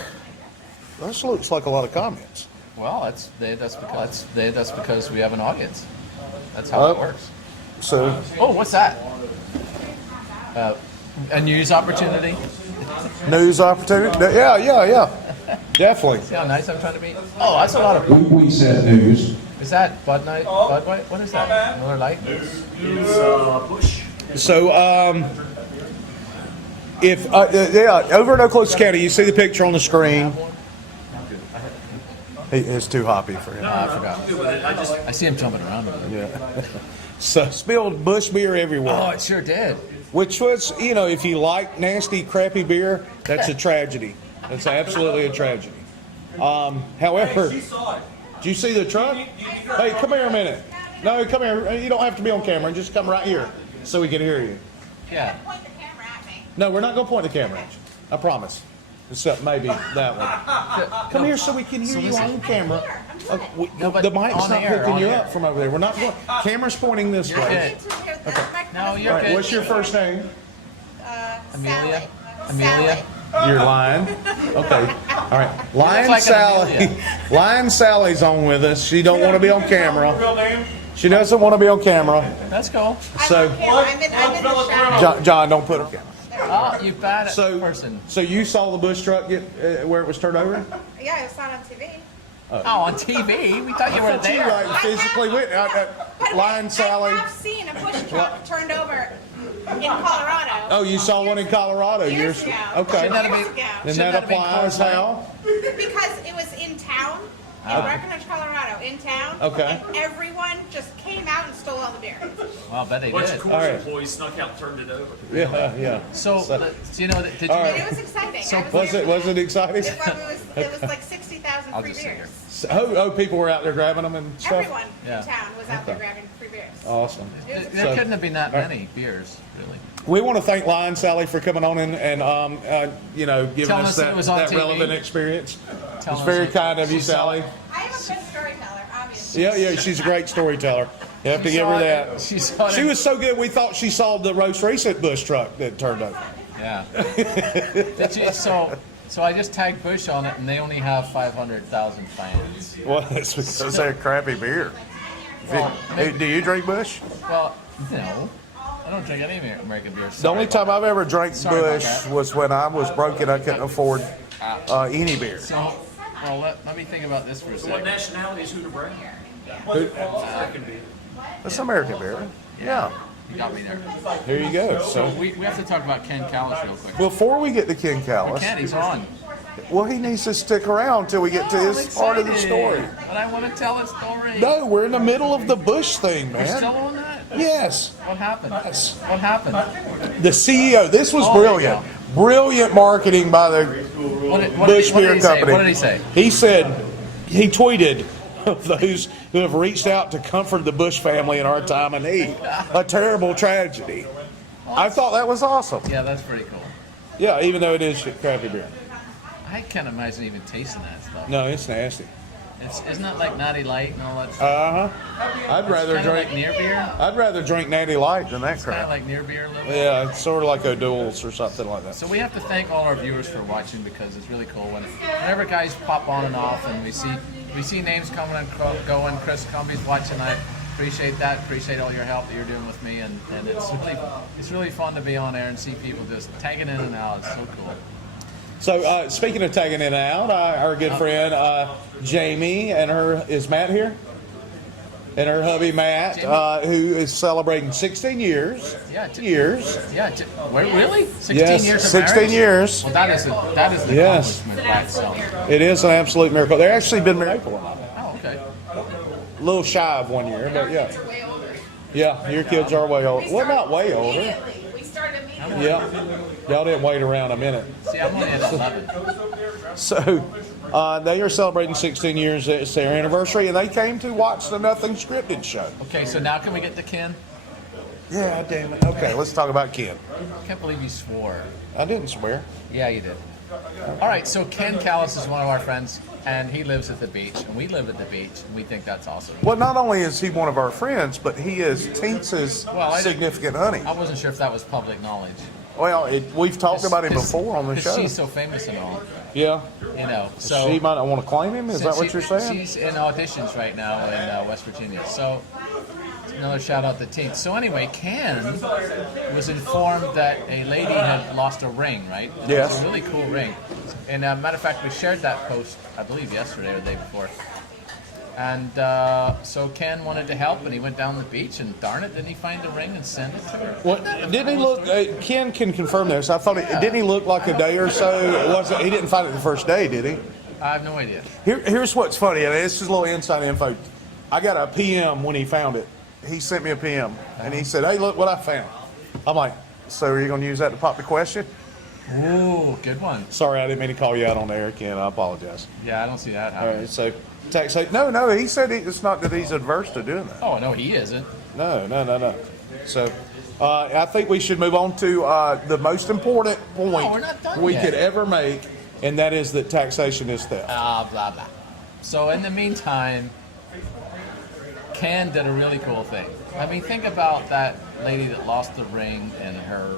This looks like a lot of comments. Well, that's because we have an audience. That's how it works. So Oh, what's that? A news opportunity? news opportunity. Yeah. Definitely. See how nice I'm trying to be? Oh, that's a lot of. We said news. Is that Bud Night? Bud White? What is that? Miller Lite? It's Bush. So if over in Okaloosa County, you see the picture on the screen. It's too hoppy for him. I forgot. Good with it. I see him jumping around. Yeah. So spilled Bush beer everywhere. Oh, it sure did. Which was, if you like nasty, crappy beer, that's a tragedy. That's absolutely a tragedy. However, She saw it. did you see the truck? Hey, come here a minute. No, come here. You don't have to be on camera. Just come right here so we can hear you. Yeah. Point the camera at me. No, we're not going to point the camera at you. I promise. except maybe that one. Come here so we can hear you listen. on camera. No, but The mic's on not air, picking on you air. up from over there. We're not going. Camera's pointing this You're way. good. No, All you're right, good. what's your first name? Amelia? Sally. Amelia? You're lying. Okay. All right. Lion like an Sally. Amelia. Lion Sally's on with us. She don't want to be on camera. Real name? She doesn't want to be on camera. That's cool. So, I'm in the shadow. John, don't put her on camera. Oh, you bad So, person. so you saw the bush truck get where it was turned over? Yeah, I saw it on TV. Oh, on TV? We thought you were You there. like physically went. Lion Sally. I have seen a bush truck turned over in Colorado. Oh, you saw one in Colorado. Years ago. Okay. Shouldn't that have Years been- ago. And Shouldn't that that have been applies Coors how? Because it was in town, in Breckenridge, Colorado, in town. Okay. And everyone just came out and stole all the beer. Well, I bet they A bunch did. of Coors All right. employees snuck out and turned it over. Yeah. So, do you know that? Did you? All And right. it was exciting. So I was Was there it? for Was that. it exciting? It was like 60,000 I'll free just sit here. beers. Oh, people were out there grabbing them and stuff. Everyone Yeah. in town was out there grabbing free beers. Awesome. It was There exciting. couldn't have been that All right. many beers, really. We want to thank Lion Sally for coming on and giving Telling us us it that, was on that TV. relevant experience. Telling It's us very that kind of you, she saw Sally. it. I am a good storyteller, obviously. Yeah, she's a great storyteller. You have to give her saw it- that. she saw it She in- was so good, we thought she saw the most recent bush truck that turned over. Yeah. Did you, so I just tagged Bush on it, and they only have 500,000 fans. Well, it's because they're crappy beer. Well, Do you drink Bush? Well, no, I don't drink any American beer. The only time I've ever drank Sorry about Bush that. was when I was broke and I couldn't afford any beer. So, well, let me think about this for a What second. nationality is Hooter Brown? American beer. It's American beer. Yeah. You got me there. Here you go. So So we have to talk about Ken Callis real quick. before we get to Ken Callis, Ken, he's on. well, he needs to stick around till we get to Oh, I'm his part of the excited, story. But I want to tell a story. No, we're in the middle of the Bush thing, You're still man. on that? Yes. What happened? What happened? The CEO, this was Oh, there you brilliant. Brilliant marketing by the What did, Bush what did Beer he say? Company. What did he say? He said, he tweeted, those who have reached out to comfort the Bush family in our time of need. A terrible tragedy. I thought that was awesome. Yeah, that's pretty cool. Yeah, even though it is crappy beer. I can't imagine even tasting that stuff. No, it's nasty. Isn't that like Natty Light and all that stuff? I'd rather Kind of like drink. near beer. I'd rather drink Natty Light than that Kind of crap. like near beer a little. Yeah, it's sort of like O'Doul's or something like that. So we have to thank all our viewers for watching because it's really cool whenever guys pop on and off and we see names coming and going. Chris Cumby's watching. I appreciate that. Appreciate all your help that you're doing with me, and it's really fun to be on air and see people just tagging in and out. It's so cool. So speaking of tagging in and out, our good friend Jamie and is Matt here? And her hubby Matt, who is celebrating 16 years. Yeah, Yeah, wait, really? 16 Yes, years of 16 marriage? years. Well, that is the Yes. accomplishment by itself. It is an absolute miracle. They've actually been married for Oh, okay. a little shy of 1 year, but yeah. Yeah, your kids are way older. Well, not way older. We started meeting. Yeah. Y'all didn't wait around a minute. See, I'm only at 11. So they are celebrating 16 years. It's their anniversary, and they came to watch the Nothing Scripted show. Okay, so now can we get to Ken? Yeah, damn it. Okay, let's talk about Ken. I can't believe you swore. I didn't swear. Yeah, you did. All right, so Ken Callis is one of our friends, and he lives at the beach, and we live at the beach, and we think that's awesome. Well, not only is he one of our friends, but he is Teens's Well, I didn't- significant honey. I wasn't sure if that was public knowledge. Well, we've talked about him 'Cause- before on the 'cause show. she's so famous and all, Yeah. you know. So She might not want to claim him. Is that since what you're saying? She's in auditions right now in West Virginia. So another shout out to Teens. So anyway, Ken was informed that a lady had lost a ring, right? It Yes. was a really cool ring. And matter of fact, we shared that post, I believe, yesterday or the day before. And so Ken wanted to help, and he went down the beach, and darn it, didn't he find the ring and send it to her? Well, didn't he look? Ken can confirm this. I thought didn't he look like a day or so? It wasn't. He didn't find it the first day, did he? I have no idea. Here's what's funny, and this is a little inside info. I got a PM when he found it. He sent me a PM, and he said, "Hey, look what I found." I'm like, "So are you going to use that to pop the question?" Ooh, good one. Sorry, I didn't mean to call you out on the air, Ken. I apologize. Yeah, I don't see that All happening. right, so text. No. He said it's not that he's adverse to doing that. Oh, no, he isn't. No. So I think we should move on to the most important point we're not done we yet. could ever make and that is that taxation is theft. Blah, blah. So in the meantime, Ken did a really cool thing. I mean, think about that lady that lost the ring and her,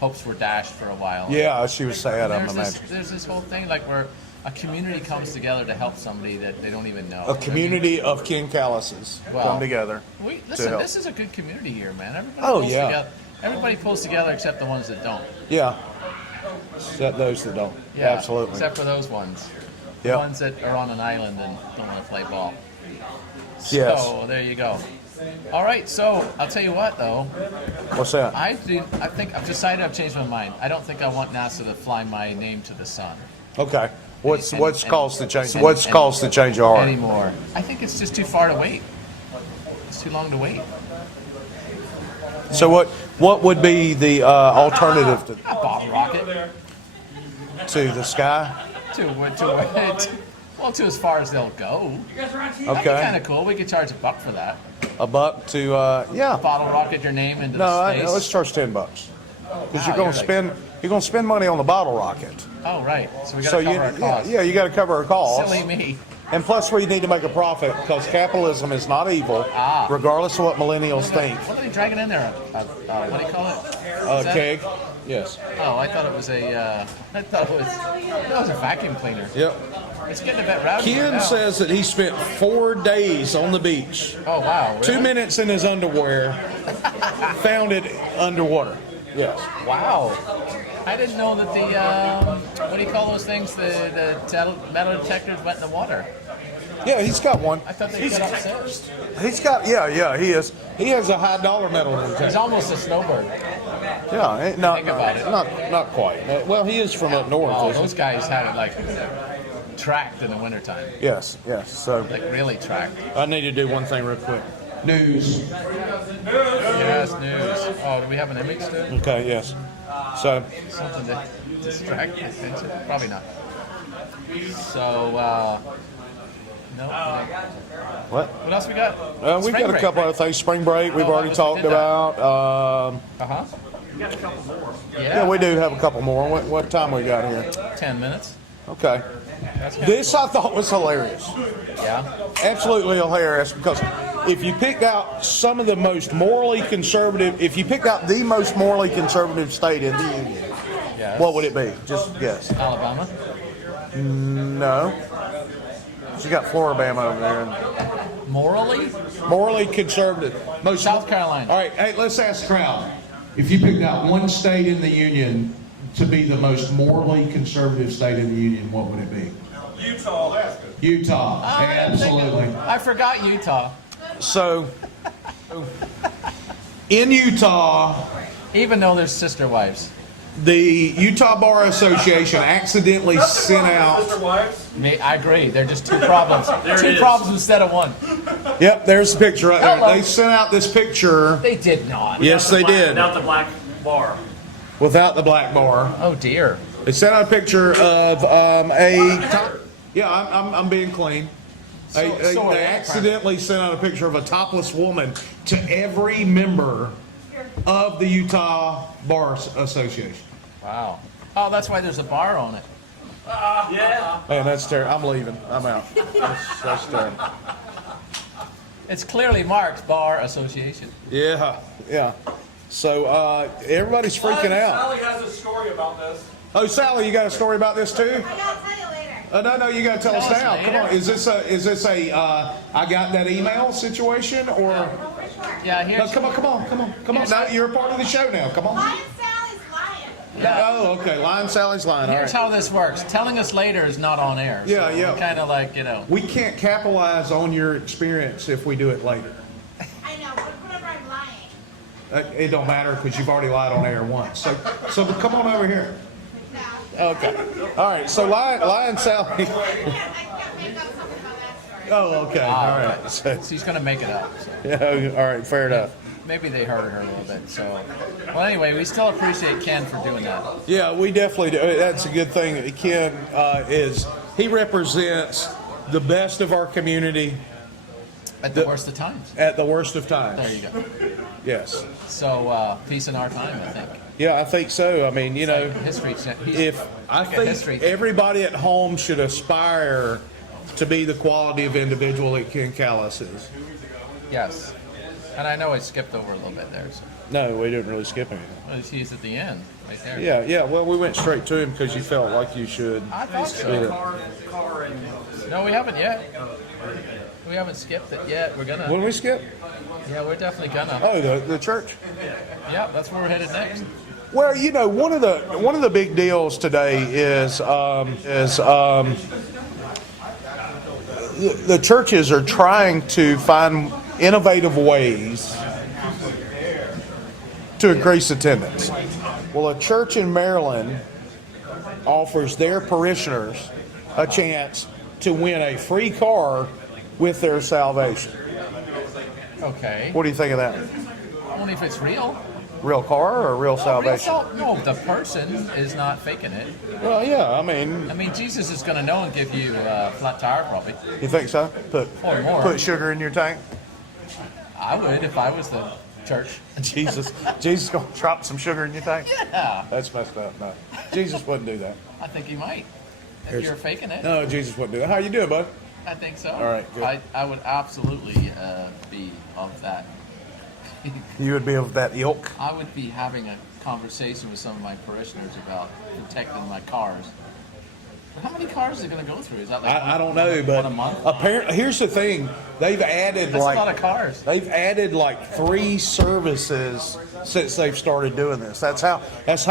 hopes were dashed for a while. Yeah, she was sad, I'm imagining. There's this whole thing like where a community comes together to help somebody that they don't even know. A community of Ken Calluses come together. Listen, this is a good community here, man. Everybody Oh, pulls yeah. together. Everybody pulls together except the ones that don't. Yeah. Except those that don't. Yeah, Absolutely. Except for those ones. The Yep. ones that are on an island and don't want to play ball. Yes. So there you go. All right, so I'll tell you what though. What's that? I think I've decided I've changed my mind. I don't think I want NASA to fly my name to the sun Okay. What's caused the change? and- What's and- caused the change of heart? anymore. I think it's just too far to wait. It's too long to wait. So what would be the alternative A bottle rocket to the sky? to as far as they'll go. That'd be kind Okay. of cool. We could charge $1 for that. $1 to yeah. Bottle rocket your name into No, space. let's charge $10 because Wow, you're going you're to spend money on the bottle rocket. Oh right. So we got So to cover our costs. yeah, you got to cover our costs. Silly me. And plus, we need to make a profit because capitalism is not evil, regardless of what millennials think. What are they dragging in there? What do you call it? Is that- Keg. Yes. Oh, I thought it was a. I thought it was a vacuum cleaner. Yep. It's getting a bit rowdy. Ken now. says that he spent 4 days on the beach. Oh wow. Really? 2 minutes in his underwear, found it underwater. Yes. Wow. I didn't know that the what do you call those things? The metal detectors went in the water. Yeah, he's got one. I thought they got upset. He's got, yeah, he is. He has a high dollar metal He's detector. almost a snowbird. Yeah, not, Think about it. not quite. Well, he is from up north, Oh, isn't those guys had it like tracked in the wintertime. he? Yes. So Like really tracked. I need to do one thing real quick. News. Yes, news. Oh, do we have an image to it? Okay, yes. So, Something to distract attention? Probably not. So, no. what? What else we got? We've Spring got a break, couple right? other things. Spring break, we've Oh, already we talked did that. about. Uh-huh. Yeah, we do have a couple more. What time we got here? 10 minutes. Okay. That's kind This I thought was hilarious. yeah. Absolutely hilarious because if you picked out some of the most morally conservative, if you picked out the most morally conservative state in the union, Yes. what would it be? Just guess. Alabama. No. You got Floribama over there. Morally? Morally conservative. Most South Carolina. All right, hey, let's ask the crowd. If you picked out one state in the union to be the most morally conservative state in the union, what would it be? Utah, Alaska. Utah. I didn't think of- Absolutely. I forgot Utah. So, in Utah, Even though there's sister wives. the Utah Bar Association accidentally sent out. Sister wives. I agree. They're just two problems. Two problems instead of one. Yep, there's the picture right there. Hello. They sent out this picture. They did not. Yes, they did. Without the black bar. Without the black bar. Oh dear. They sent out a picture of a. Yeah, I'm being clean. So are They they, accidentally sent out a picture of a topless woman to every member of the Utah Bar Association. Wow. Oh, that's why there's a bar on it. Yeah. Man, that's terrible. I'm leaving. I'm out. That's terrible. It's clearly marked Bar Association. Yeah. So everybody's freaking out. Sally has a story about this. Oh, Sally, you got a story about this too? I gotta tell you later. No, you got to tell us Tell us now. later. Come on, is this a I got that email situation or? Oh, for sure. Yeah, No, here's. come on. Now you're a part of the show now. Come on. Lion Sally's lying. Yeah. Oh, okay. Lion Sally's lying. All Here's right. how this works. Telling us later is not on air. Yeah. Kind of like, We can't capitalize on your experience if we do it later. I know, but whenever I'm lying. It don't matter because you've already lied on air once. So come on over here. No. Okay. All right. So Lion Sally. I can't make up something about that story. Oh, okay. All right. So, She's going to make it up. So. yeah. All right. Fair enough. Maybe they heard her a little bit. So, well, anyway, we still appreciate Ken for doing that. Yeah, we definitely do. That's a good thing. Ken he represents the best of our community. At the worst of times. At the worst of times. There you go. Yes. So, peace in our time, I think. Yeah, I think so. I mean, you know, History. if I think everybody at home should aspire to be the quality of individual that Ken Callis is. Yes. And I know I skipped over a little bit there. So. No, we didn't really skip anything. Well, he's at the end, right there. Yeah. Well, we went straight to him because you felt like you should. I thought so. Car and No, we haven't yet. We haven't skipped it yet. We're gonna. What did we skip? Yeah, we're definitely gonna. Oh, the church. Yeah, that's where we're headed next. Well, you know, one of the big deals today is the churches are trying to find innovative ways to increase attendance. Well, a church in Maryland offers their parishioners a chance to win a free car with their salvation. Okay. What do you think of that? Only if it's real. Real car or real salvation? No, the person is not faking it. Well, yeah, I mean, Jesus is going to know and give you a flat tire, probably. you think so? Or more. Put sugar in your tank? I would if I was the church. Jesus gonna drop some sugar in your tank? Yeah. That's messed up. No, Jesus wouldn't do that. I think he might. If you're faking it. No, Jesus wouldn't do that. How you doing, bud? I think so. All right, good. I would absolutely be of that. You would be of that ilk. I would be having a conversation with some of my parishioners about protecting my cars. But how many cars is it going to go through? Is that like I don't know, one but a month? apparently, here's the thing: they've added That's a lot of cars. They've added like 3 services since they've started doing this. That's how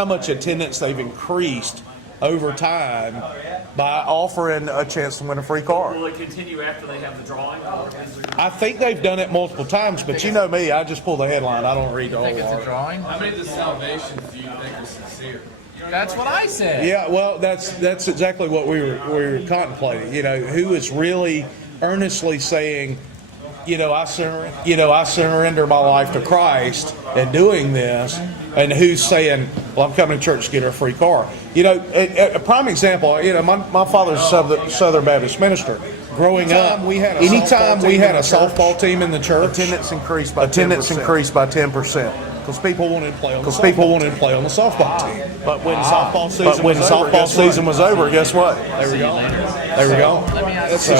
much attendance they've increased over time by offering a chance to win a free car. will it continue after they have the drawing? Or is there... I think they've done it multiple times, but you know me, I just pull the headline. I don't read the I think whole it's a article. drawing. How many of the salvations do you think are sincere? That's what I said. Yeah, well, that's exactly what we were contemplating. You know, who is really earnestly saying, I surrender my life to Christ and doing this, and who's saying, well, I'm coming to church to get a free car. A prime example. My father's a Southern Baptist minister. Growing up, anytime we had a softball team in the church, attendance increased by 10%. Because people wanted to play on the softball team. But when softball season was over, guess what? There we go. That's a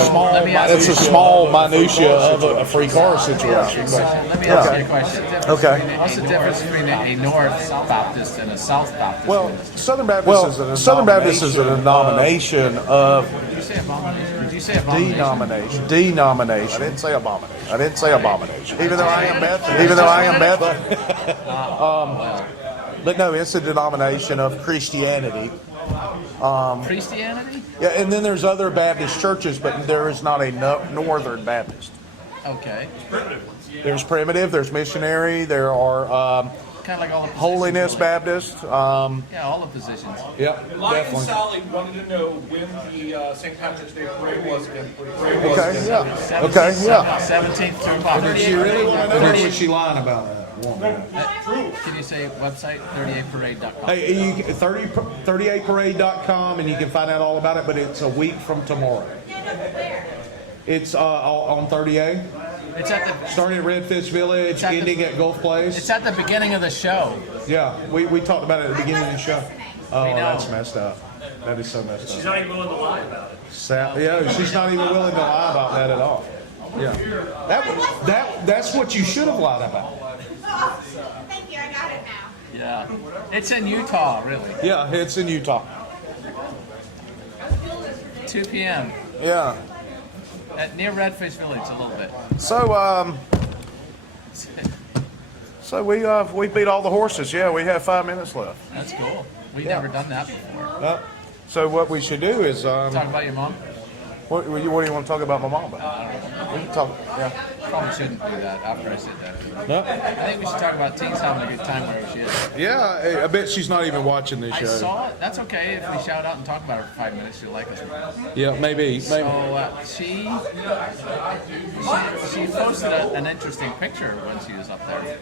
small minutia of a free car situation. So let me ask you a question. Okay. What's the difference between a North Baptist and a South Baptist? Well, Southern Baptist is a denomination of Did you say abomination? Did you say abomination? denomination. I didn't say abomination. Even though I am Methodist. But no, it's a denomination of Christianity. Christianity? Yeah, and then there's other Baptist churches, but there is not a Northern Baptist. Okay. There's primitive, there's missionary, there are Kind of like all the positions. Holiness really. Baptist. Yeah, all the positions. Yeah, Mike and definitely. Sally wanted to know when the St. Patrick's Day parade was again. Okay, yeah. Okay, yeah. 17th to Did she really want to know? Or was she lying about that? Can you say website 38parade.com? Hey, 38parade.com, and you can find out all about it, but it's a week from tomorrow. It's on 30A, It's at the starting at Redfish Village, It's at the- ending at Gulf Place. It's at the beginning of the show. Yeah, we talked about it at the beginning of the show. Oh, know. that's messed up. That is so messed She's up. not even willing to lie about it. Yeah, she's not even willing to lie about that at all. Yeah, that's what you should have lied about. Oh, thank you, I got it now. Yeah. It's in Utah, really. Yeah, it's in Utah. 2 p.m. Yeah. Near Redfish Village, a little bit. So we beat all the horses. Yeah, we have 5 minutes left. That's cool. We've never done that before. So what we should do is Talk about your mom? what do you want to talk about my mom about? We can talk. Yeah. Probably shouldn't do that after I said that. No. I think we should talk about Teen's having a good time wherever she is. Yeah, I bet she's not even watching this I show. saw it. That's okay. If we shout out and talk about her for 5 minutes, she'll like us. Yeah, maybe. So she posted an interesting picture when she was up there.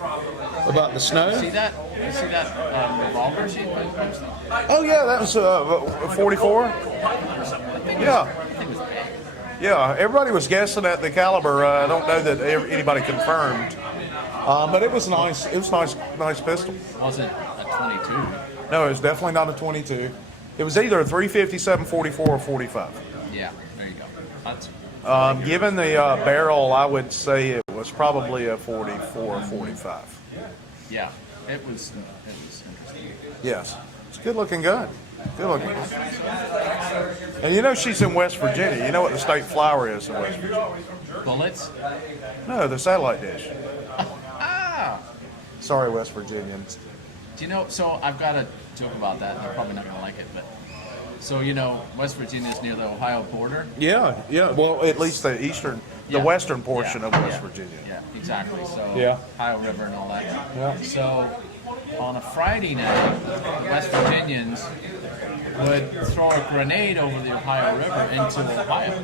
About the snow? See that? You see that revolver she posted? Oh yeah, that was 44. Yeah. I think it was big. Yeah, everybody was guessing at the caliber. I don't know that anybody confirmed, but it was nice. It was nice pistol. Wasn't a 22. No, it was definitely not a 22. It was either a 357, 44, or 45. Yeah, there you go. That's, Given the barrel, I would say it was probably a 44 or 45. yeah, it was interesting. Yes, it's a good-looking gun. Good looking. And you know she's in West Virginia. You know what the state flower is in West Virginia? Bullets? No, the satellite dish. Ah! Sorry, West Virginians. Do you know, so I've got a joke about that. They're probably not going to like it, but so, you know, West Virginia is near the Ohio border. Yeah. Well, at least the western portion of West Virginia. Yeah, exactly. So, Yeah. Ohio River and all that. Yeah. So, on a Friday night, West Virginians would throw a grenade over the Ohio River into Ohio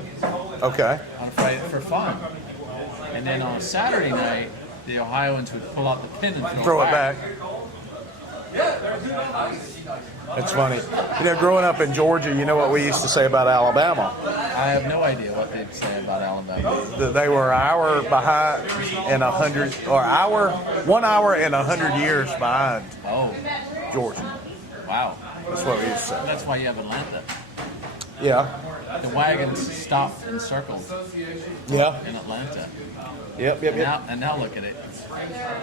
Okay. on Friday for fun. And then on a Saturday night, the Ohioans would pull out the pin and Throw it back. It's funny. You know, growing up in Georgia, you know what we used to say about Alabama? I have no idea what they'd say about Alabama. That they were an hour behind and 100, or 1 hour and 100 years behind Oh, Georgia. wow. That's what we used to say. That's why you have Atlanta. Yeah. The wagons stopped and circled Yeah. in Atlanta. Yep. And now look at it.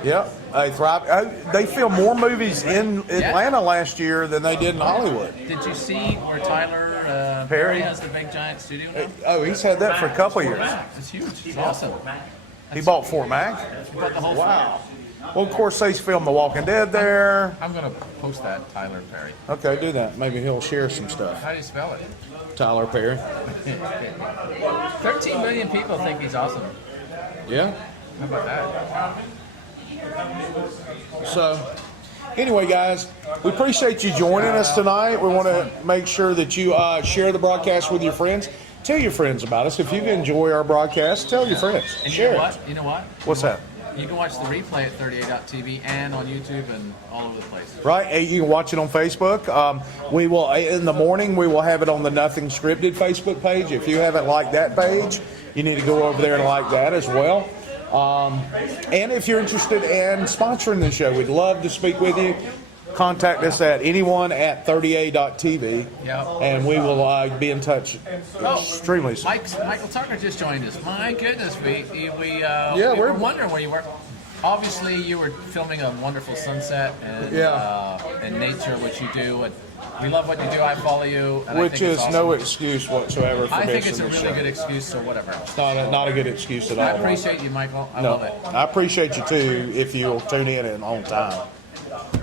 Yep. They thrive. They filmed more movies in Atlanta last year than they did in Hollywood. Did you see where Tyler Perry? has the big giant studio now? Oh, he's had that for a couple of years. It's huge. It's awesome. He bought Fort Mac. He bought the whole Wow. Well, of course, they filmed The Walking Dead there. I'm going to post that, Tyler Perry. Okay, do that. Maybe he'll share some stuff. How do you spell it? Tyler Perry. 13 million people think he's awesome. Yeah. How about that? So, anyway, guys, we appreciate you joining us tonight. We want to make sure that you share the broadcast with your friends. Tell your friends about us. If you enjoy our broadcast, tell your friends. And Share you know it. what? You know what? What's that? You can watch the replay at 38.tv and on YouTube and all over the place. Right, you can watch it on Facebook. We will in the morning. We will have it on the Nothing Scripted Facebook page. If you haven't liked that page, you need to go over there and like that as well. And if you're interested in sponsoring the show, we'd love to speak with you. Contact us at anyone@30a.tv, and we will be in touch extremely soon. Michael Tucker just joined us. My goodness, we we're were wondering where you were. Obviously, you were filming a wonderful sunset and nature, which you do. And we love what you do. I follow you. And Which I think is it's awesome. no excuse whatsoever for I think missing it's a the really show. good excuse, so whatever. It's not a good excuse at all. I appreciate you, Michael. I love it. I appreciate you too. If you'll tune in and on time,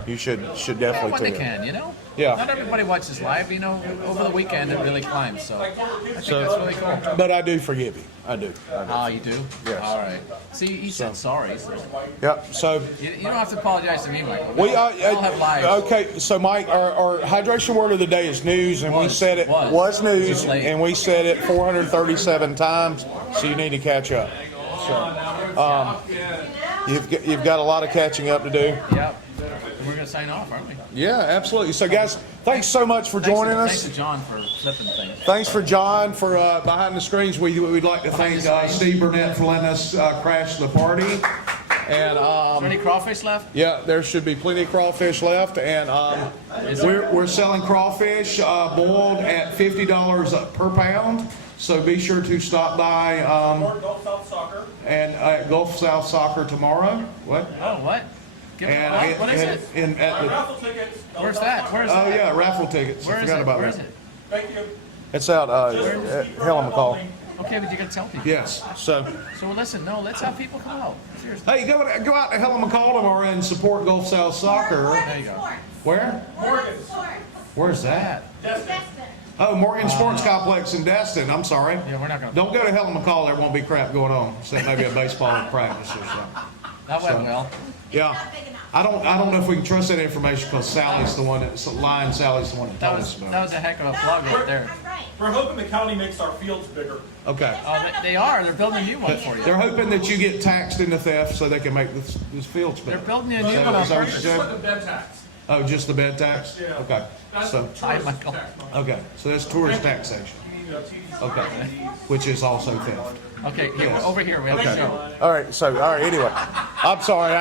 you should definitely When tune they in. can, you know? Yeah. Not everybody watches live, you know. Over the weekend, it really climbs. So I think that's really cool. But I do forgive you. I do. Oh, you do? Yes. All right. See, you said sorry. So Yep. So you don't have to apologize to me, Michael. we all have lives. okay. So Mike, our hydration word of the day is news, and we said it was news, Just late. and we said it 437 times. So you need to catch up. So you've got a lot of catching up to do. Yep. We're going to sign off, aren't we? Yeah, absolutely. So guys, thanks so much for joining Thanks us. to John for flipping things. Thanks for John for behind the screens. We'd like to thank the screens. Steve Burnett for letting us crash the party. And Is there any crawfish left? yeah, there should be plenty of crawfish left. And we're selling crawfish boiled at $50 per pound. So be sure to stop by Gulf South Soccer. and Gulf South Soccer tomorrow. What? Oh, what? Give And what is it? at the, Raffle tickets. Where's that? Where is oh that? yeah, raffle tickets. Where I is forgot it? about Where that. is it? Thank you. It's out at Helen McCall. Okay, but you got to tell people. Yes. So. So listen, no, let's have people come out. Seriously. Hey, go out to Helen McCall tomorrow and support Gulf South Soccer. There you go. Where? Morgan's. Where's that? Destin. Oh, Morgan Sports Complex in Destin. I'm sorry. Yeah, we're not going to. Don't go to Helen McCall. There won't be crap going on, except maybe a baseball practice or something. That went well. Yeah. I don't know if we can trust that information because Sally's the one that told us about That it. was a heck of a plug right there. We're hoping the county makes our fields bigger. Okay. They are. They're building a new one for you. They're hoping that you get taxed into theft so they can make this field better. They're building a new So- one on so what you purpose. said? Just the bed tax. Oh, just the bed tax? Yeah. Okay. That's So, Hi, Michael. okay. So that's tourist taxation. Okay. Which is also theft. Okay, here, over here, we have to show. All right, anyway. I'm sorry.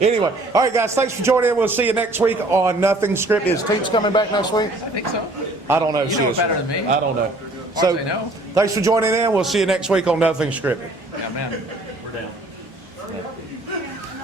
Anyway. All right, guys, thanks for joining in. We'll see you next week on Nothing Scripted. Is Tinks coming back next week? I think so. I don't know if You she know is. better than me. I don't know. As far as I know. Thanks for joining in. We'll see you next week on Nothing Scripted. Yeah, man. We're down.